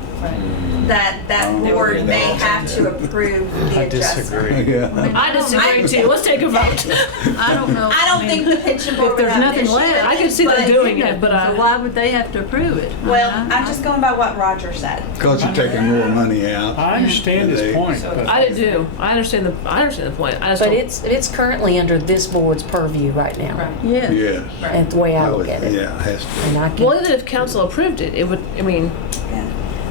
that Oh, board yeah, may that's- have to approve the I adjustment. disagree. Yeah. I disagree too. Let's take a vote. I don't know. I don't think the pension board If would there's have nothing an issue left, with I can see them but- doing it, but So why would they have to approve it? Well, I mean, I'm just going by what Roger said. Because you're taking more money out. I understand his They- point, So- but I do. I understand the point. I just But don't. it's currently under this board's purview right now, Right, yes. Yes. and the way I I look would- at it. Yeah, it has to. And I can. Well, even if council approved it, it would. I mean, Yeah.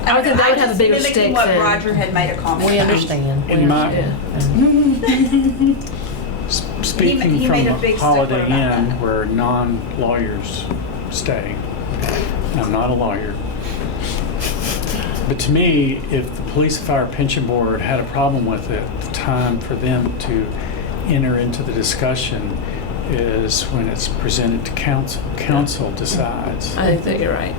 I would think that would have a just bigger mimicking stake what than- Roger had made a comment. We about. understand. We in my, understand. speaking he from made a a big Holiday stickler about Inn that. where non-lawyers stay, I'm not a lawyer. But to me, if the Police and Fire Pension Board had a problem with it, the time for them to enter into the discussion is when it's presented to council. Council decides. I think that you're right.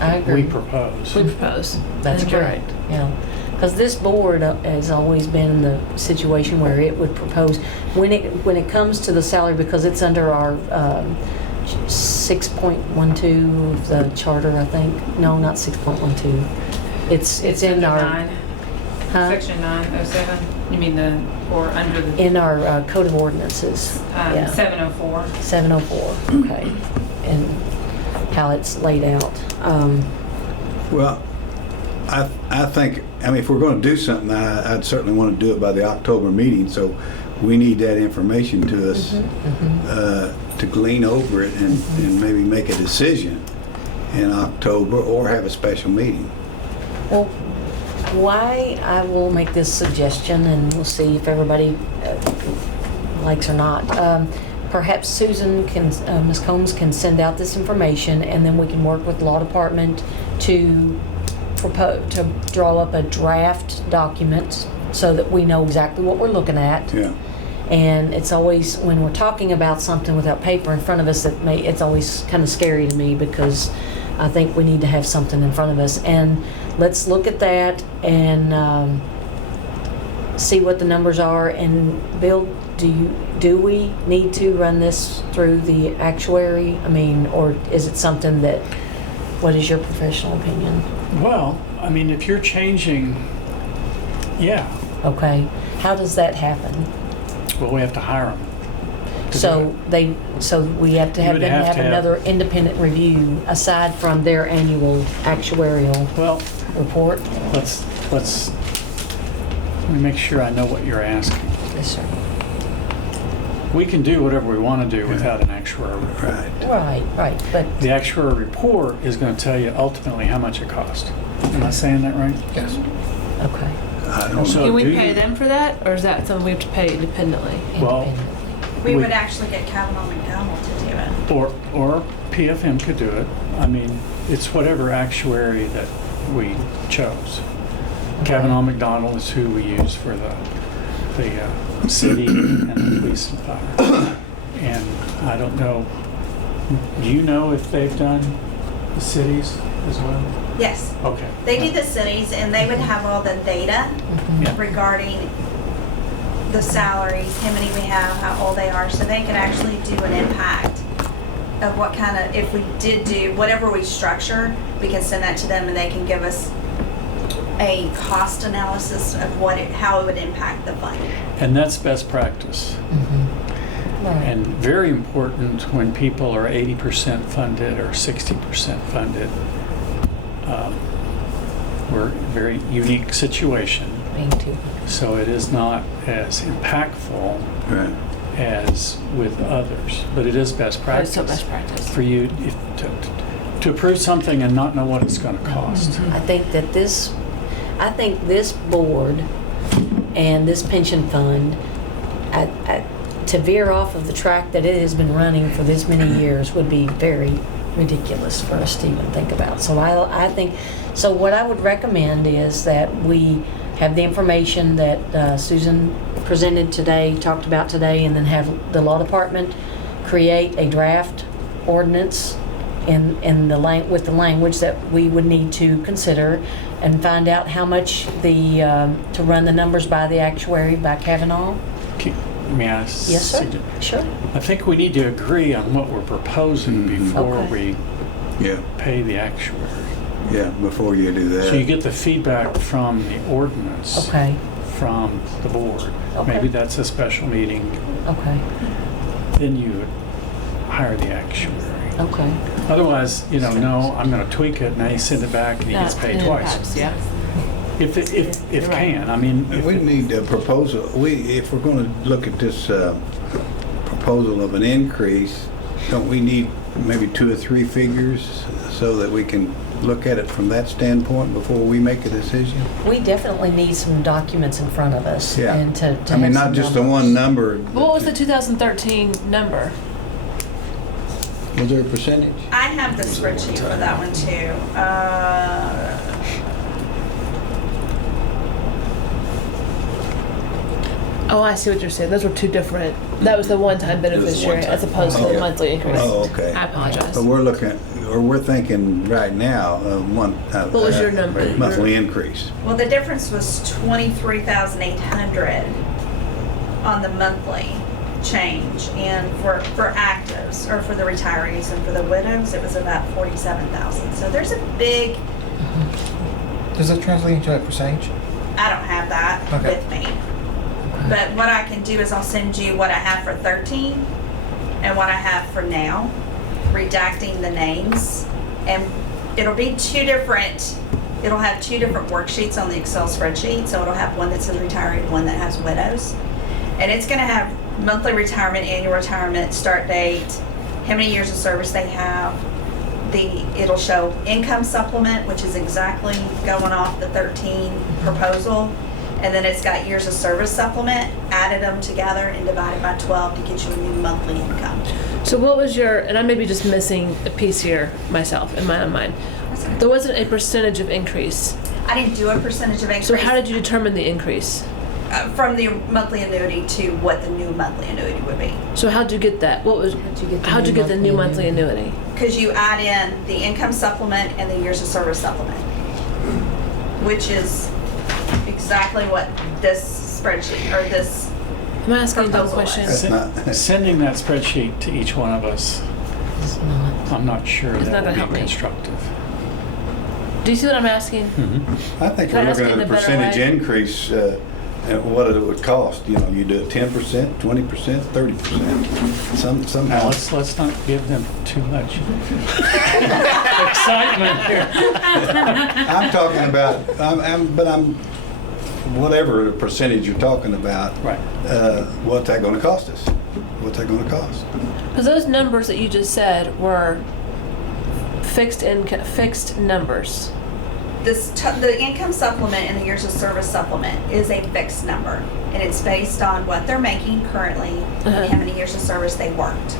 I agree. We propose. We propose. I That's think you're correct. Yeah. Because this board has always been in the situation where it would propose, when it comes to the salary, because it's under our 6.12 of the charter, I think. No, not 6.12. It's in our, huh? Section 907, you mean or under the In our code of ordinances. Yeah. 704? 704, okay. And how it's laid out. Well, I think, I mean, if we're going to do something, I'd certainly want to do it by the October meeting, so we need that information to us to glean over it and maybe make a decision in October or have a special meeting. Well, why, I will make this suggestion, and we'll see if everybody likes or not. Perhaps Susan can, Ms. Combs can send out this information, and then we can work with the law department to draw up a draft document so that we know exactly what we're looking at. Yeah. And it's always, when we're talking about something without paper in front of us, it's always kind of scary to me, because I think we need to have something in front of us. And let's look at that and see what the numbers are. And Bill, do we need to run this through the actuary? I mean, or is it something that, what is your professional opinion? Well, I mean, if you're changing, yeah, Okay, how does that happen? well, we have to hire them. So we have to You have would them have have to have- another independent review aside from their annual actuarial Well, report? let me make sure I know what you're asking. Yes, sir. We can do whatever we want to do without an actuarial report. Right. Right, but The actuarial report is going to tell you ultimately how much it cost. Am I saying that right? Yes. okay. I don't So know. Do we do pay you- them for that, or is that something we have to pay independently? Well, Independently. We We- would actually get Kavanaugh McDonald to do it. Or PFM could do it. I mean, it's whatever actuary that we chose. Kavanaugh McDonald is who we use for the city and the police and fire. And I don't know, do you know if they've done the cities as well? Yes, Okay. they do the cities and they would have all the data Yeah. regarding the salaries, how many we have, how old they are, so they could actually do an impact of what kind of, if we did do, whatever we structure, we can send that to them and they can give us a cost analysis of how it would impact the fund. And that's best practice. Right. And very important when people are 80% funded or 60% funded. We're in a very unique situation, Me too. so it is not as impactful Right. as with others, but it is best Or practice. is still best practice? For you to approve something and not know what it's going to cost. I think this board and this pension fund, to veer off of the track that it has been running for this many years would be very ridiculous for us to even think about. So I think, so what I would recommend is that we have the information that Susan presented today, talked about today, and then have the law department create a draft ordinance with the language that we would need to consider, and find out how much to run the numbers by the actuary, by Kavanaugh. May I Yes, sir. suggest- Sure. I think we need to agree on what we're proposing before Okay. we Yeah, pay the actuary. yeah, before you do that. So you get the feedback from the ordinance, Okay, from the board. Okay. Maybe that's a special meeting. okay, Then you would hire the actuary. okay. Otherwise, no, I'm going to tweak it, and I send it back, and he gets paid It twice. impacts, Yeah. If You're right. can, I mean, We need a proposal, if we're gonna look at this proposal of an increase, don't we need maybe 2 or 3 figures so that we can look at it from that standpoint before we make a decision? We definitely need some documents in front of us. Yeah. And to I have mean, some not just the numbers. one number. What was the 2013 number? Was there a percentage? I have the spreadsheet for that one too. Oh, I see what you're saying. Those were two different. That was the one-time beneficiary one-time. as opposed to Oh. the monthly increase. Oh, okay. I apologize. But we're thinking right now of one. What was your number? Monthly increase. Well, the difference was 23,800 on the monthly change, and for actives, or for the retirees, and for the widows, it was about 47,000. So there's a big, Does it translate into a percentage? I don't have that Okay. with me. But what I can do is I'll send you what I have for 13 and what I have for now, redacting the names. And it'll be it'll have 2 different worksheets on the Excel spreadsheet. So it'll have one that says retiree, one that has widows. And it's gonna have monthly retirement, annual retirement, start date, how many years of service they have. It'll show income supplement, which is exactly going off the 13 proposal. And then it's got years of service supplement, added them together and divided by 12 to get you a new monthly income. So what was and I may be just missing a piece here myself in my own mind. There wasn't a percentage of increase. I didn't do a percentage of increase. So how did you determine the increase? From the monthly annuity to what the new monthly annuity would be. So how'd you get that? How'd you get the new monthly annuity? Because you add in the income supplement and the years of service supplement, which is exactly what this spreadsheet, or this, I'm asking a dumb Proposal question. was. That's not. Sending that spreadsheet to each one of us, It's not. I'm not sure It's not that gonna help would be me. constructive. Do you see what I'm asking? I think Can I we're ask looking it at in a a better percentage way? increase, and what it would cost. You do it 10%, 20%, 30%. Somehow. Let's not give them too much excitement here. I'm talking about, whatever the percentage you're talking about, Right. what's that gonna cost us? What's that gonna cost? Because those numbers that you just said were fixed numbers. The income supplement and the years of service supplement is a fixed number, and it's based on what they're making currently and how many years of service they worked.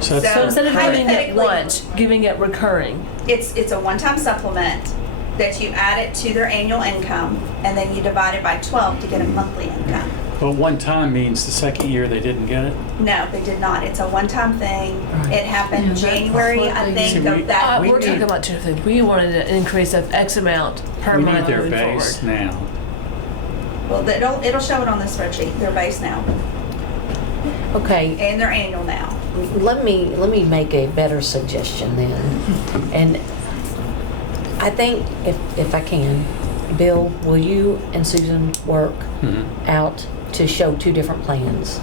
So that's, So instead of giving it hypothetically, once, giving it recurring. It's a one-time supplement that you add it to their annual income, and then you divide it by 12 to get a monthly income. but one time means the second year they didn't get it? No, they did not. It's a one-time thing. Right. It happened Yeah, January, I that's think, what of they- that We're year. talking about two things. We wanted an increase of X amount per We month need their moving base forward. now. Well, it'll show it on the spreadsheet. Their base now Okay, and their annual now. let me make a better suggestion then. And I think if I can, Bill, will you and Susan work out to show two different plans?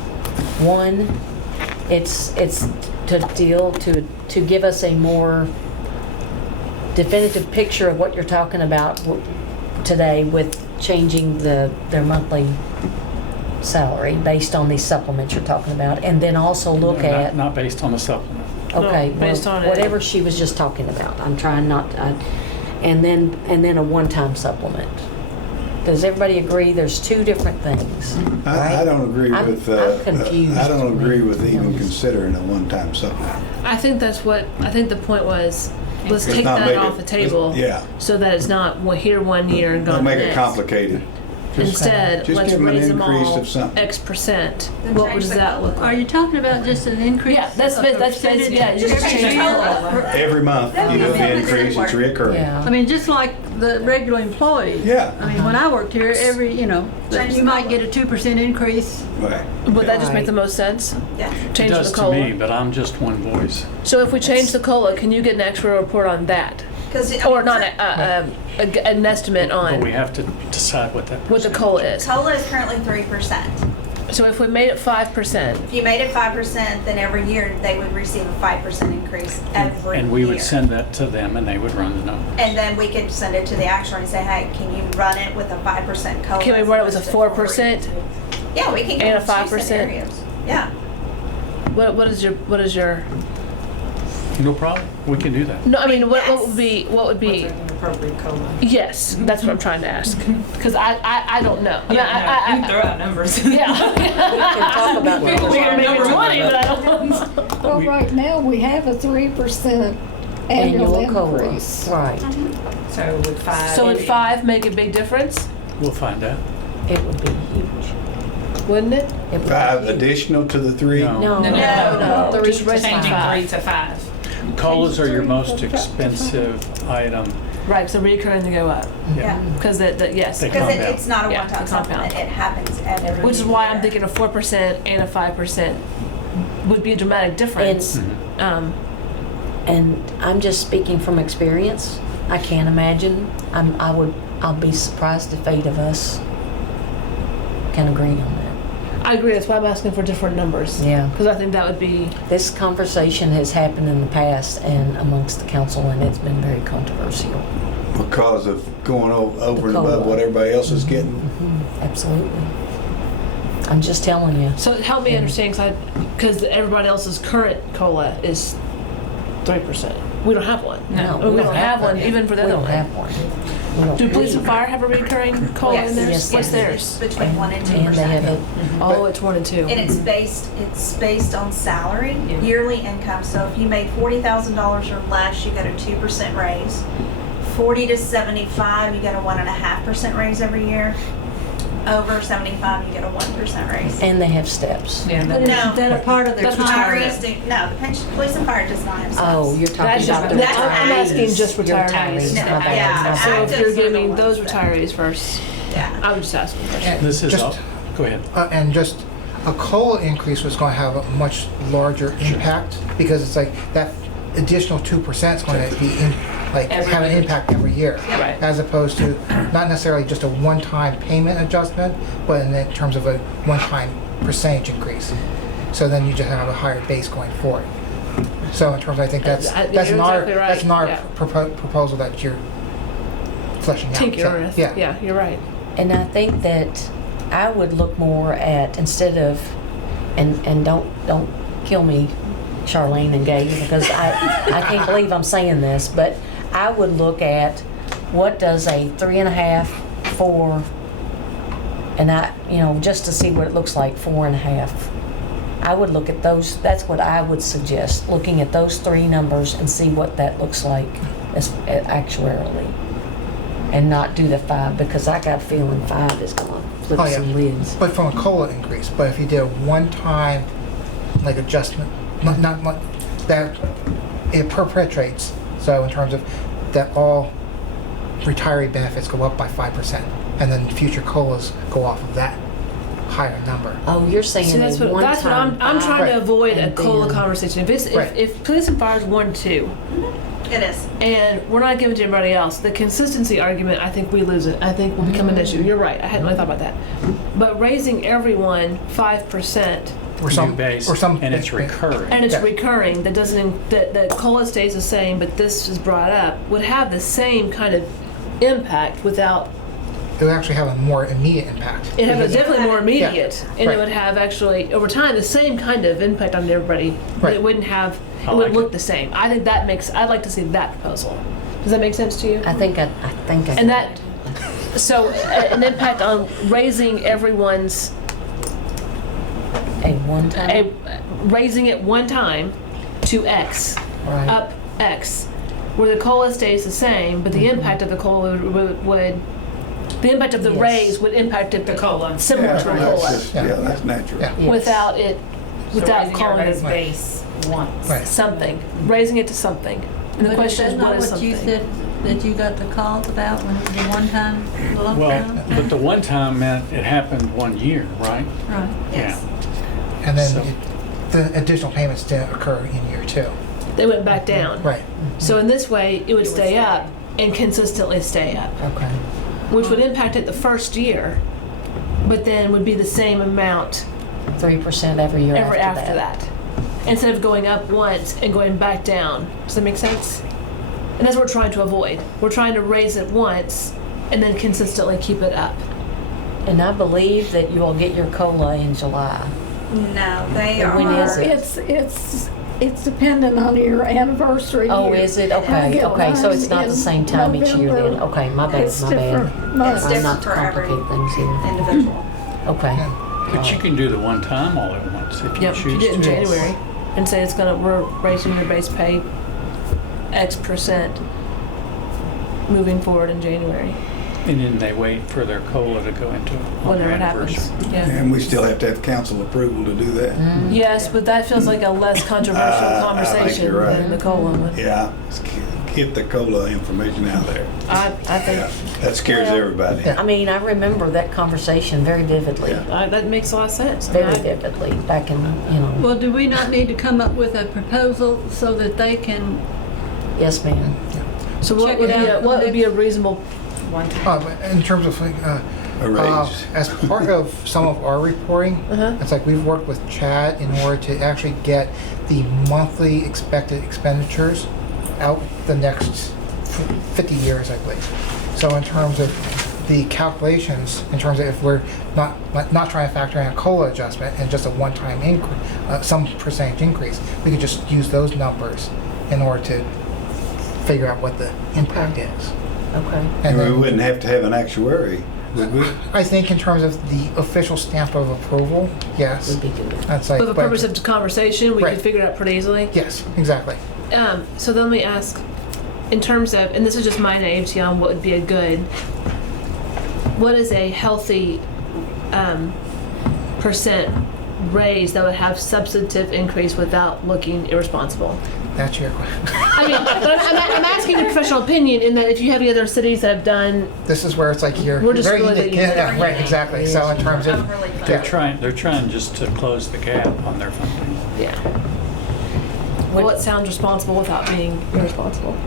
One, it's to give us a more definitive picture of what you're talking about today with changing their monthly salary based on these supplements you're talking about, and then also look No, at, Not based on the supplement. okay, No, based well, on it. whatever she was just talking about. I'm trying not, and then a one-time supplement. Does everybody agree there's two different things? I right? don't agree I'm- with, I'm confused. I don't agree with even considering a one-time supplement. I think the point was, let's Let's take not that make off it- the table. yeah. So that it's not here 1 year and Don't gone make next. it complicated. Instead, Just let's give 'em an raise them increase all of something. X%. Then What change does the that look COLA. Are like? you talking about just an increase? Yeah, that's of a basically, percentage? yeah, you just Change change the it. COLA. Every month, you do the increase, it's reoccurring. Yeah. I mean, just like the regular employees. Yeah. I mean, when I worked here, Change you the might COLA. get a 2% increase. Right. Would that just make Right. the most sense? Yeah. It Change the does to me, COLA? but I'm just one voice. So if we change the COLA, can you get an extra report on that? Or not, an estimate But we on have to decide what that what the percentage COLA is? COLA is currently 3%. So if we made it 5%, If you made it 5%, then every year they would receive a 5% increase every year. And we would send that to them and they would run the numbers. And then we could send it to the actuary and say, hey, can you run it with a 5% COLA? can we as run it with a opposed to 4%? Yeah, we can And a go with two 5%? scenarios. Yeah. What is your? No problem. We can do that. No, I mean, what Yes. would be? What's an appropriate COLA? Yes, that's what I'm trying to ask. Because I don't know. I mean, Yeah, no, you can throw out numbers. yeah. Talk about We can make it 20, but I don't. Well, right now, we have a 3% annual Annual COLA, increase. right. So with 5. So would 5 make a big difference? We'll find out. It would be huge. Wouldn't it? It would be 5 huge. additional to the 3? No. No, No. no, Just raise it Changing by 3 to 5. COLAs are your most expensive item. Right, so recurring to go up. Yeah. Because yes. They Because compound. it's not a Yeah, one-time the compound. supplement. It happens every Which is why I'm year. thinking a 4% and a 5% would be a dramatic difference. And I'm just speaking from experience. I can't imagine. I'll be surprised if 8 of us can agree on that. I agree. That's why I'm asking for different numbers. Yeah. Because I think that would be. This conversation has happened in the past and amongst the council, and it's been very controversial. Because of going over and COLA. above what everybody else is getting? Absolutely. I'm just telling you. So help me understand, because everybody else's current COLA is 3%. We don't have one. No, we don't have one, even for the We other don't one. have one. We don't- Do police and fire have a recurring COLA Yes. in theirs? Yes, What's yes. theirs? Between 1% and 2%. And they have it. Oh, it's 1 and 2. And it's based on salary, Yeah. yearly income. So if you made $40,000 or less, you got a 2% raise. 40 to 75, you get a 1.5% raise every year. Over 75, you get a 1% raise. And they have steps. Yeah, But that- is that a part of their That's contract? Retirees do, no, the pension, police and fire does not have steps. Oh, you're talking That's about just, the that's- retirees. I'm asking just Your retirees. My No, bad, yeah, my bad. So if active you're are the giving ones those that- retirees first, Yeah. I would just ask a question. This is Just- all. Go ahead. And just a COLA increase was going to have a much larger impact because it's like that additional 2% is going to be Every have an year. impact every year, Right. as opposed to not necessarily just a one-time payment adjustment, but in terms of a one-time percentage increase. So then you just have a higher base going forward. So in terms, I think that's You're that's not exactly right, that's not yeah. proposal that you're fleshing out. Tinker So, with. yeah. Yeah, you're right. And I think that I would look more at, instead of, and don't kill me, Charlene and Gabe, because I can't believe I'm saying this, but I would look at what does a 3.5, 4, and just to see what it looks like, 4.5. I would look at those, that's what I would suggest, looking at those three numbers and see what that looks like actuarially. And not do the 5, because I got a feeling 5 is gonna flip Oh, yeah. some lids. But from a COLA increase, but if you did a one-time, like, adjustment, not that it perpetuates, so in terms of that all retiree benefits go up by 5%, and then future COLAs go off of that higher number. Oh, you're saying See, that's what I'm trying to avoid a and COLA then- conversation. Right. If police and fire is 1, 2, It is. and we're not giving to anybody else, the consistency argument, I think we lose it. I think will become an issue. You're right. I hadn't really thought about that. But raising everyone 5%, Or New base, and it's recurring. and it's Yeah. recurring, that COLA stays the same, but this is brought up, would have the same kind of impact without, It would actually have a more immediate impact. it have a Because- definitely more immediate, and right. it would have actually, over time, the same kind of impact on everybody, but Right. it wouldn't have, I it wouldn't like look the same. I think I'd like to see that proposal. Does that make sense to you? I think I And that, so an impact on raising everyone's, a one-time. raising it one time to X, Right. up X, where the COLA stays the same, but the impact of the COLA would the impact of the Yes. raise would impact it The COLA. similar to a That's COLA, just- Yeah, that's natural. Yeah. Yes. without it, So without raising calling everybody's it base once. Right. something, raising it to something. And the But question is, what is that not what you something? said that you got the calls about when it was a one-time lump Well, sum? but the one time meant it happened 1 year, right? Right. Yes. And then So- the additional payments didn't occur in year 2. They went back down. Right. So in this way, it would stay up and consistently stay up, Okay. which would impact it the first year, but then would be the same amount 3% every year ever after after that. Instead of going up once and going back down. Does that make sense? And that's what we're trying to avoid. We're trying to raise it once and then consistently keep it up. And I believe that you will get your COLA in July. No, they When are. is it? It's dependent on your anniversary year. Oh, is it? I Okay, get okay, so it's not mine the same time each year then? November. Okay, my bad, It's my bad. different months. I'm different not to for every- complicate things here. Individual. Okay. But you can do the one time all at once if you Yep, you choose did it in to. January and say we're raising your base pay X% moving forward in January, And then they wait for their COLA to go into on whenever their it happens. anniversary. Yeah. And we still have to have council approval to do that. Yes, but that feels like a less controversial I think conversation you're right. than the COLA one. Yeah, let's get the COLA information out there. I Yeah, think that scares Well, everybody. I mean, I remember that conversation very vividly, Yeah. that makes a lot of sense. I mean, very vividly, back in, Well, do we not need to come up with a proposal so that they can, yes, ma'am. So what Check would it be out what would be a next- reasonable? One time. In terms of A raise. as part of some of our reporting, it's like we've worked with Chad in order to actually get the monthly expected expenditures out the next 50 years, I believe. So in terms of the calculations, in terms of if we're not trying to factor in a COLA adjustment and just a one-time increase, some percentage increase, we could just use those numbers in order to figure out what the impact is. Okay. And We then, wouldn't have to have an actuary, would we? I think in terms of the official stamp of approval, yes. Would be good. That's like, For the purpose of the conversation, we Right. could figure it out pretty easily. yes, exactly. So then let me ask, in terms of, and this is just my naivety on what would be a good, what is a healthy percent raise that would have substantive increase without looking irresponsible? That's your question. I mean, but I'm asking your professional opinion in that if you have any other cities that have done, This is where it's like you're We're just very really unique. unique. Yeah, right, exactly. So in terms of, Overly fun. They're trying just to close the gap on their funding. yeah. Well, it sounds responsible without being irresponsible.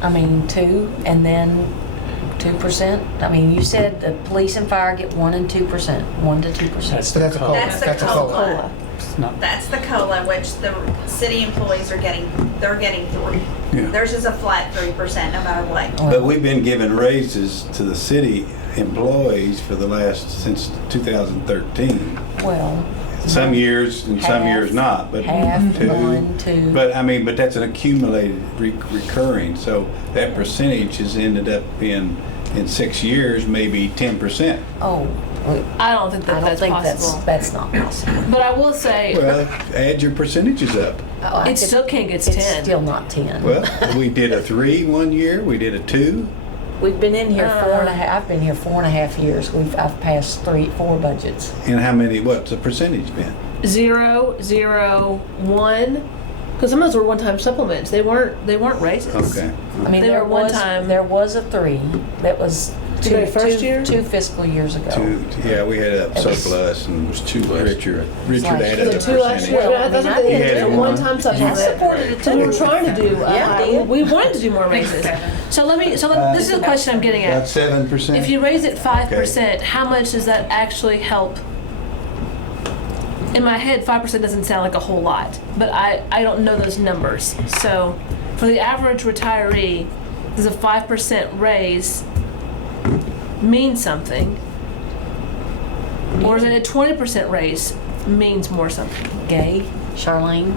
I mean, 2 and then 2%. I mean, you said the police and fire get 1 and 2%, 1 to 2%. That's but the that's a COLA. COLA. That's the That's a COLA. COLA. It's not, That's the COLA, which the city employees are getting, they're getting through. Yeah. Theirs is a flat 3% no matter what. But we've been giving raises to the city employees for the last, since 2013. Well, Some years and some Half. years not, but half, two. one, two. But I mean, but that's an accumulated recurring, so that percentage has ended up being, in 6 years, maybe 10%. Oh, wait, I don't think I that don't that's think possible. that's not possible. But I will say, Well, add your percentages up. Oh, I it could- still can't get to It's 10. still not 10. Well, we did a 3 one year, we did a 2. We've been in here 4.5, I've been here 4.5 years. I've passed 4 budgets. And how many, what's the percentage been? 0, 0, 1. Because some of those were one-time supplements. They weren't raises. Okay. I mean, They were one time. There was a 3 that was The very first year? 2 fiscal years ago. Yeah, we had a It was- surplus and it was 2 Richard Like- added Was a it 2 last year? percentage. Well, I That's mean, what they I had. did A one. one-time I supplement. supported it So we were too. trying to do. Yeah, I did. We wanted to do more raises. So this is the question I'm getting About at. 7%. If you raise it 5%, how much does that actually help? In my head, 5% doesn't sound like a whole lot, but I don't know those numbers. So for the average retiree, does a 5% raise mean something? Or is it a 20% raise means more something? Gay, Charlene,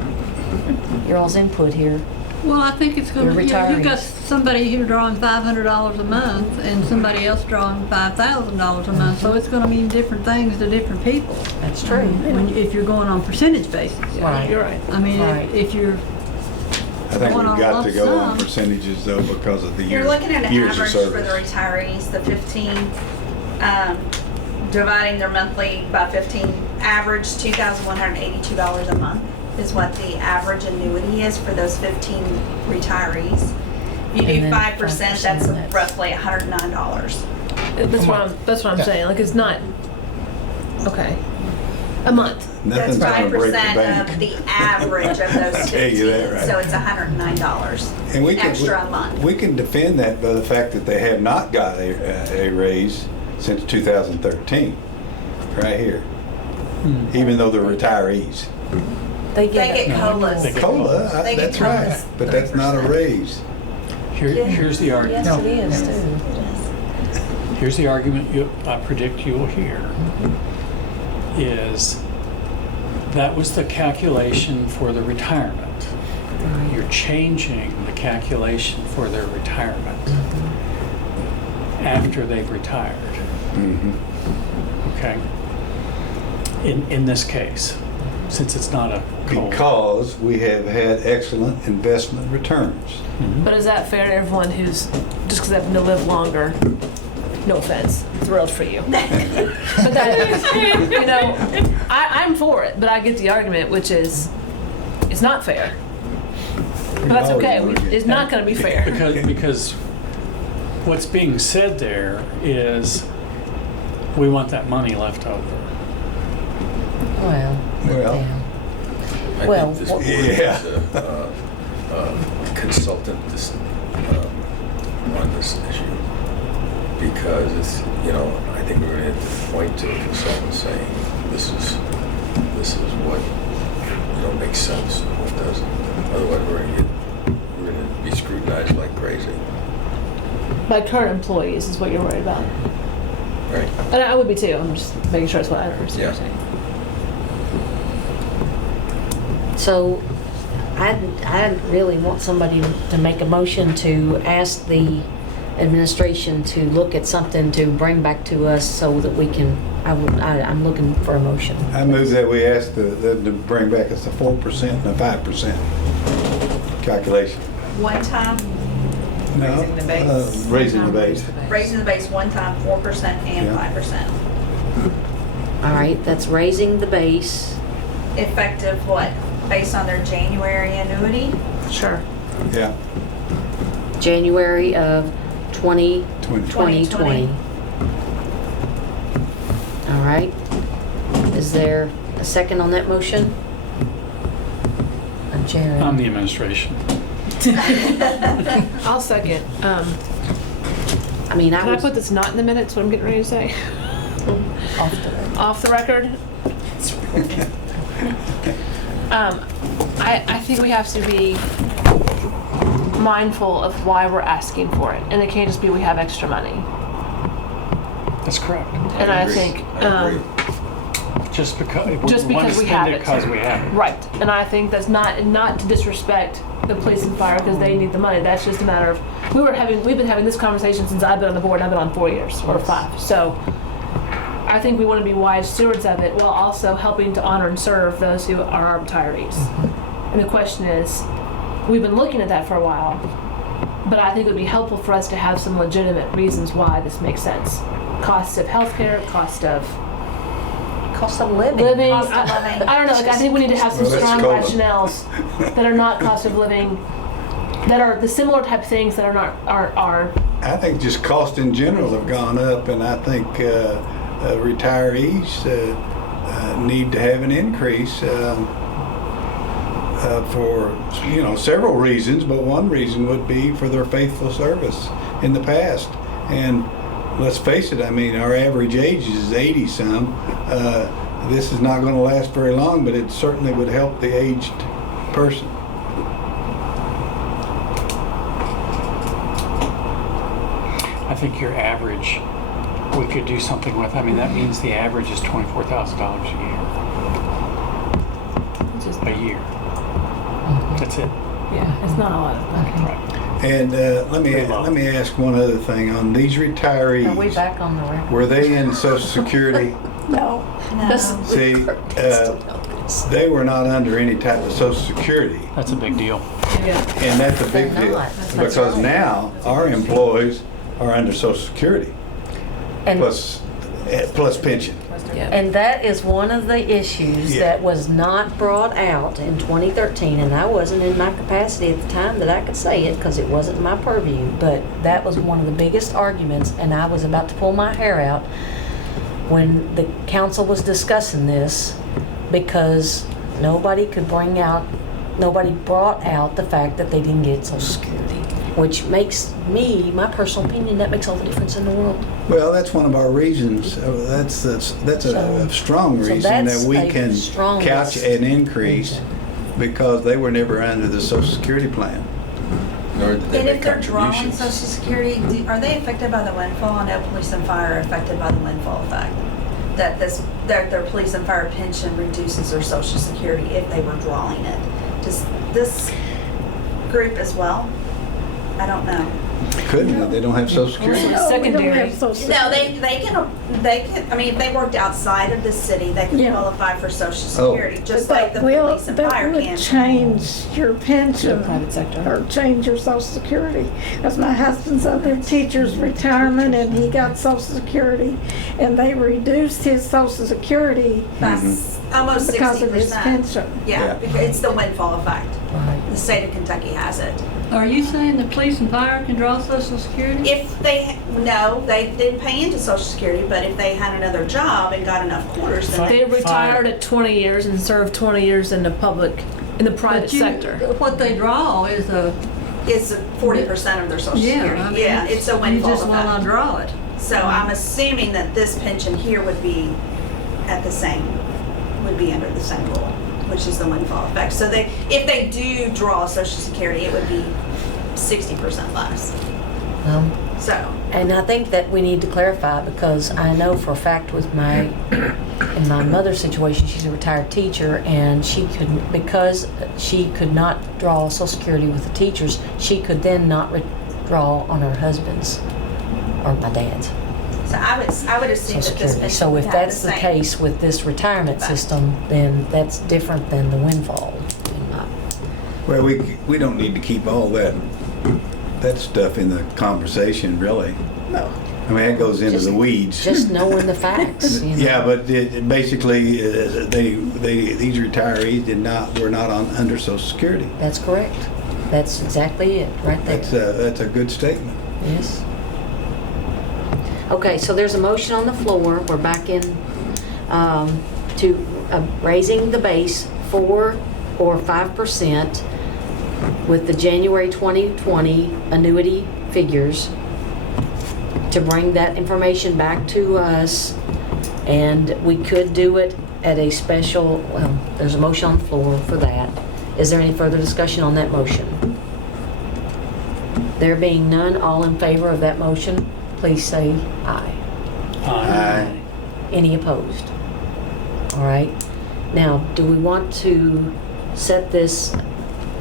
your all's input here. Well, I think it's going Your to, you've got retirees. somebody here drawing $500 a month and somebody else drawing $5,000 a month, so it's going to mean different things to different people. That's true. If you're going on percentage basis. Right. You're right. I mean, Right. if you're, I think going we've on got lump to go on sum. percentages though because of the You're looking at an years of average for the service. retirees, the 15, dividing their monthly by 15, average $2,182 a month is what the average annuity is for those 15 retirees. If you And do then 5%, that's roughly $109. That's what I'm saying. Like it's not okay. A month. Nothing's That's gonna break the 5% bank. of the average of those I'll tell you 15, that, right. so it's $109 And we can, extra a month. we can defend that by the fact that they have not got a raise since 2013, right here. Even though they're retirees. They They get get it. COLAs. They get COLA, They get that's right, COLAs. but that's not a raise. Here's the argument. Yes, it is too. Here's the argument I predict you will hear, is that was the calculation for the retirement. You're changing the calculation for their retirement after they've retired, okay? In this case, since it's not a COLA. Because we have had excellent investment returns. But is that fair to everyone who's just because they happen to live longer? No offense, thrilled for you. But that, you know, I'm for it, but I get the argument, which is it's not fair. But that's okay. It's not going to be fair. Because what's being said there is, we want that money left over. Well, Well, yeah. I Well, think this board yeah. is a consultant on this issue. Because it's, I think we're going to have to point to a consultant saying, this is what, makes sense and what doesn't. Otherwise, we're going to be scrutinized like crazy. By current employees is what you're worried about. Right. And I would be too. I'm just making sure that's what I understand you're saying. So I really want somebody to make a motion to ask the administration to look at something to bring back to us so that we can, I'm looking for a motion. I move that we ask them to bring back us a 4% and a 5% calculation. One time, No, Raising the base. Raising the base. raising the base one time, 4% and Yeah. 5%. All right, that's raising the base. Effective what? Based on their January annuity? Sure. Yeah. January of 2020. 2020. All right. Is there a second on that motion? Jared. I'm the administration. I'll second. I mean, Can I put this not in the minutes, what I'm getting ready to say? off the Off the record? I think we have to be mindful of why we're asking for it. And it can't just be we have extra money. That's correct. And I agree. think, I agree. Just because Just we want because to we spend have it it. because we have it. right, and I think that's not to disrespect the police and fire because they need the money. That's just a matter of, we've been having this conversation since I've been on the board, and I've been on 4 years, or 5. So I think we want to be wise stewards of it while also helping to honor and serve those who are our retirees. And the question is, we've been looking at that for a while, but I think it would be helpful for us to have some legitimate reasons why this makes sense. Cost of healthcare, cost of Cost of living. Cost of living. I don't know, like, I think we need to have some Well, let's strong call it. rationales that are not cost of living, that are the similar type things that are I think just costs in general have gone up, and I think retirees need to have an increase for several reasons, but one reason would be for their faithful service in the past. And let's face it, I mean, our average age is 80 some. This is not going to last very long, but it certainly would help the aged person. I think your average, we could do something with. I mean, that means the average is $24,000 a year. That's it. yeah, it's not a lot of money. Right. And let Very low. me ask one other thing on these Are we retirees. back on the record? Were they in Social Security? No, No. See, they were not under any type of Social Security, That's a big deal. and that's a big They're deal not. That's because right. now our employees are under Social Security And, plus pension. and that is one of the issues Yeah. that was not brought out in 2013, and I wasn't in my capacity at the time that I could say it because it wasn't my purview, but that was one of the biggest arguments, and I was about to pull my hair out when the council was discussing this because nobody brought out the fact that they didn't get Social Security, which makes me, my personal opinion, that makes all the difference in the world. Well, that's one of our reasons. That's a strong So reason that's that we a can strong couch an increase reason. because they were never under the Social Security plan. Nor did they And make if they're drawing contributions. Social Security, are they affected by the windfall? I know police and fire are affected by the windfall effect. That their police and fire pension reduces their Social Security if they were drawing it. Does this group as well? I don't know. Couldn't they? They don't have Social Security. no, we don't Secondary. have Social No, Security. they can, I mean, if they worked outside of the city, they could Yeah. qualify for Social Oh. Security, just like the Will- police and that fire would can. change your pension. Private sector. Or change your Social Security. Because my husband's under teacher's retirement and he got Social Security. And they reduced his Social Security That's almost 60%. because of his pension. Yeah, Yeah. because it's the windfall effect. Right. The state of Kentucky has it. Are you saying the police and fire can draw Social Security? If they, no, they didn't pay into Social Security, but if they had another job and got enough quarters, then They retired at 20 years and served 20 years in the private But you- sector. What they draw is a, it's 40% of their Social yeah, I Security. mean, Yeah, it's a you windfall just will not effect. draw it. So I'm assuming that this pension here would be at the same, would be under the same rule, which is the windfall effect. So if they do draw Social Security, it would be 60% less. So, And I think that we need to clarify because I know for a fact with in my mother's situation, she's a retired teacher and because she could not draw Social Security with the teachers, she could then not draw on her husband's or my dad's so I would assume Social that this Security. pension So would if have that's the same. case with this retirement system, then that's different than the windfall. Well, we don't need to keep all that stuff in the conversation, really. No. I mean, that goes into the weeds. Just knowing the facts. You know? Yeah, but basically, these retirees were not under Social Security. That's correct. That's exactly it, right there. That's a good statement. Yes. Okay, so there's a motion on the floor. We're back in to raising the base 4 or 5% with the January 2020 annuity figures to bring that information back to us. And we could do it at a special, well, there's a motion on the floor for that. Is there any further discussion on that motion? There being none, all in favor of that motion, please say aye. Aye. Any opposed? All right. Now, do we want to set this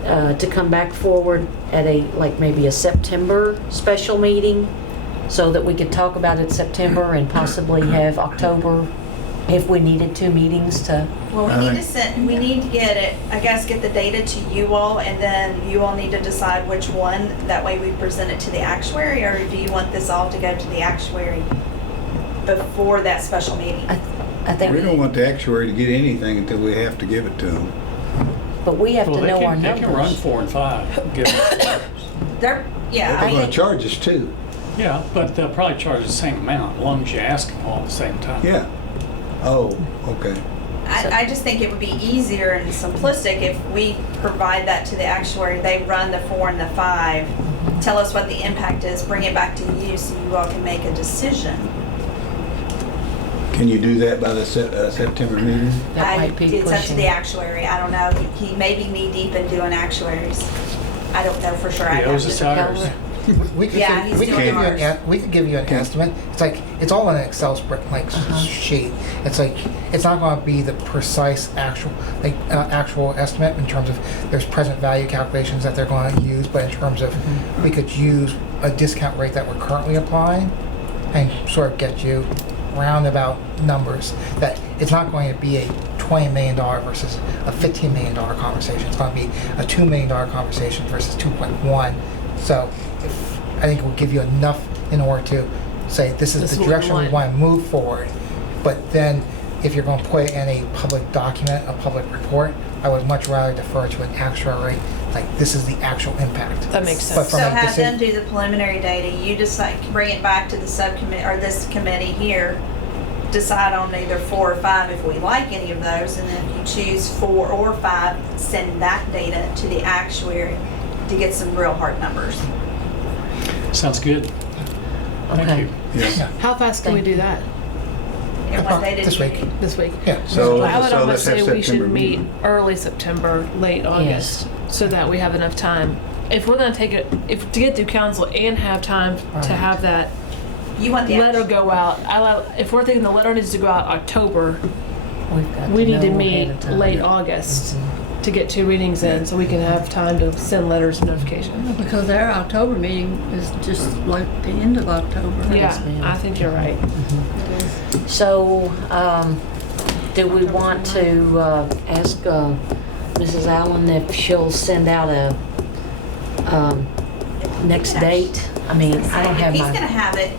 to come back forward at maybe a September special meeting so that we could talk about it September and possibly have October, if we needed 2 meetings to, Well, we need to get it, I guess, get the data to you all, and then you all need to decide which one. That way we present it to the actuary, or do you want this all to go to the actuary before that special meeting? I think, We don't want the actuary to get anything until we have to give it to them. but we have Well, to they know our can, they can run numbers. 4 and 5. Give it- They're, yeah, They're I gonna think, charge us too. Yeah, but they'll probably charge the same amount, as long as you ask them all at the same time. Yeah. Oh, okay. I just think it would be easier and simplistic if we provide that to the actuary. They run the 4 and the 5, tell us what the impact is, bring it back to you so you all can make a decision. Can you do that by the September meeting? That might be It's up to pushing. the actuary. I don't know. He may be knee deep in doing actuaries. I don't know for sure. He I'd owes have us to- ours. We could Yeah, give- he's we could doing give you ours. we could give you an estimate. It's like, it's all in an Excel sheet. It's like, it's not gonna be the precise actual estimate in terms of, there's present value calculations that they're gonna use, but in terms of, we could use a discount rate that we're currently applying and sort of get you roundabout numbers, that it's not going to be a $20 million versus a $15 million conversation. It's going to be a $2 million conversation versus 2.1. So I think it will give you enough in order to say this is This is the what we direction we want. want to move forward. But then if you're going to put it in a public document, a public report, I would much rather defer to an actuary, like this is the actual impact. That makes But sense. from So a have them decision- do the preliminary data. You decide, bring it back to the subcommittee or this committee here. Decide on either 4 or 5 if we like any of those, and then if you choose 4 or 5, send that data to the actuary to get some real hard numbers. Sounds good. Thank Okay. you. Yes. How fast can we do that And what data This do you week. need? this week? Yeah. So, I would so almost let's have say we should September meet meeting. early September, late August, so that we have enough time. If we're gonna take it, if to get through council and have time to have that You want the letter actual. go out, if we're thinking the letter needs to go out October, We've got we need to know meet ahead of time. late August to get 2 readings in, so we can have time to send letters of notification. Because their October meeting is just like the end of October. Yeah, ma'am. I think you're right. So, do we want to ask Mrs. Allen if she'll send out a next date? I mean, I don't have If he's gonna my, have it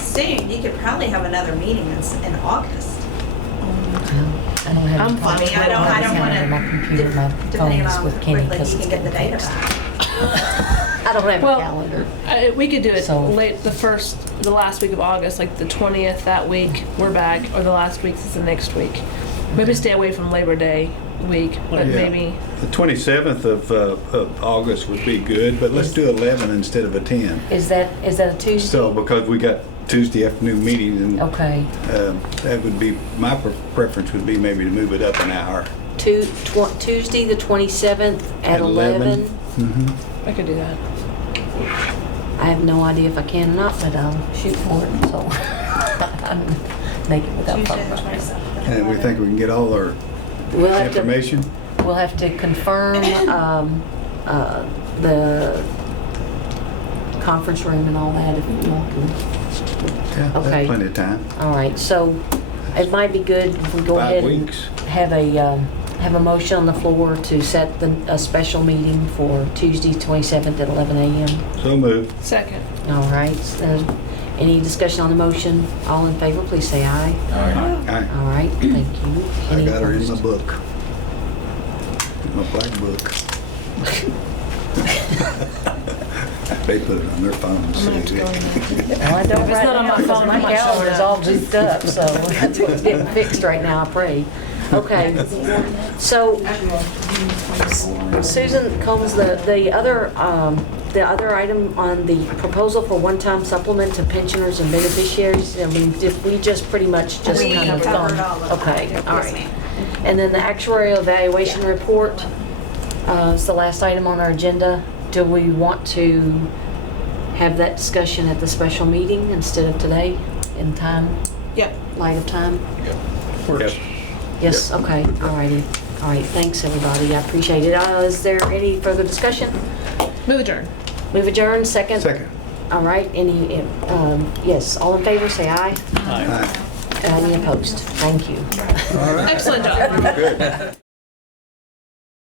soon, you could probably have another meeting in August. I don't have. I'm my- fine. I don't have wanna- My computer, my phone Depending is on with how Kenny quickly because you it's can get the getting data fixed. back. I don't have Well, a calendar. We could do it So- late, the last week of August, like the 20th that week, we're back, or the last week is the next week. Maybe stay away from Labor Day week, but Yeah. maybe, The 27th of August would be good, but let's do 11 instead of a 10. Is that a Tuesday? So, because we got Tuesday afternoon meetings, and Okay. that would be, my preference would be maybe to move it up an hour. Tuesday, the 27th at 11. Mhm. I could do that. I have no idea if I can or not, but I'll shoot for it, so I'm naked without Tuesday the problem. 27th. And we think we can get all our We'll have to, information? we'll have to confirm the conference room and all that if you all can. Yeah, Okay. that's plenty of time. All right, so it might be good if we go 5 ahead and weeks. have a motion on the floor to set a special meeting for Tuesday, 27th at 11 a.m. So moved. Second. All right, any discussion on the motion? All in favor, please say aye. Aye. All right, thank you. I Any got her in my opposed? book. My black book. They put it on their phones. I'm gonna have to go in there. Well, I don't If it's right not on now, my 'cause phone, my I'm not showing calendar's up. all booked up, so that's what's getting fixed right now, I pray. Okay, so Susan Combs, the other item on the proposal for one-time supplement to pensioners and beneficiaries, I mean, did we just pretty much just We kind of covered gone? all of that. Okay, all Yes, right. ma'am. And then the actuarial evaluation report is the last item on our agenda. Do we want to have that discussion at the special meeting instead of today? in time, Yep. light of time? Yes. Yes, okay, all righty. All right, thanks, everybody, I appreciate it. Is there any further discussion? Move adjourn. Move adjourned, second? Second. All right, yes, all in favor, say aye. Aye. Aye. Any opposed? Thank you. Excellent job. Good.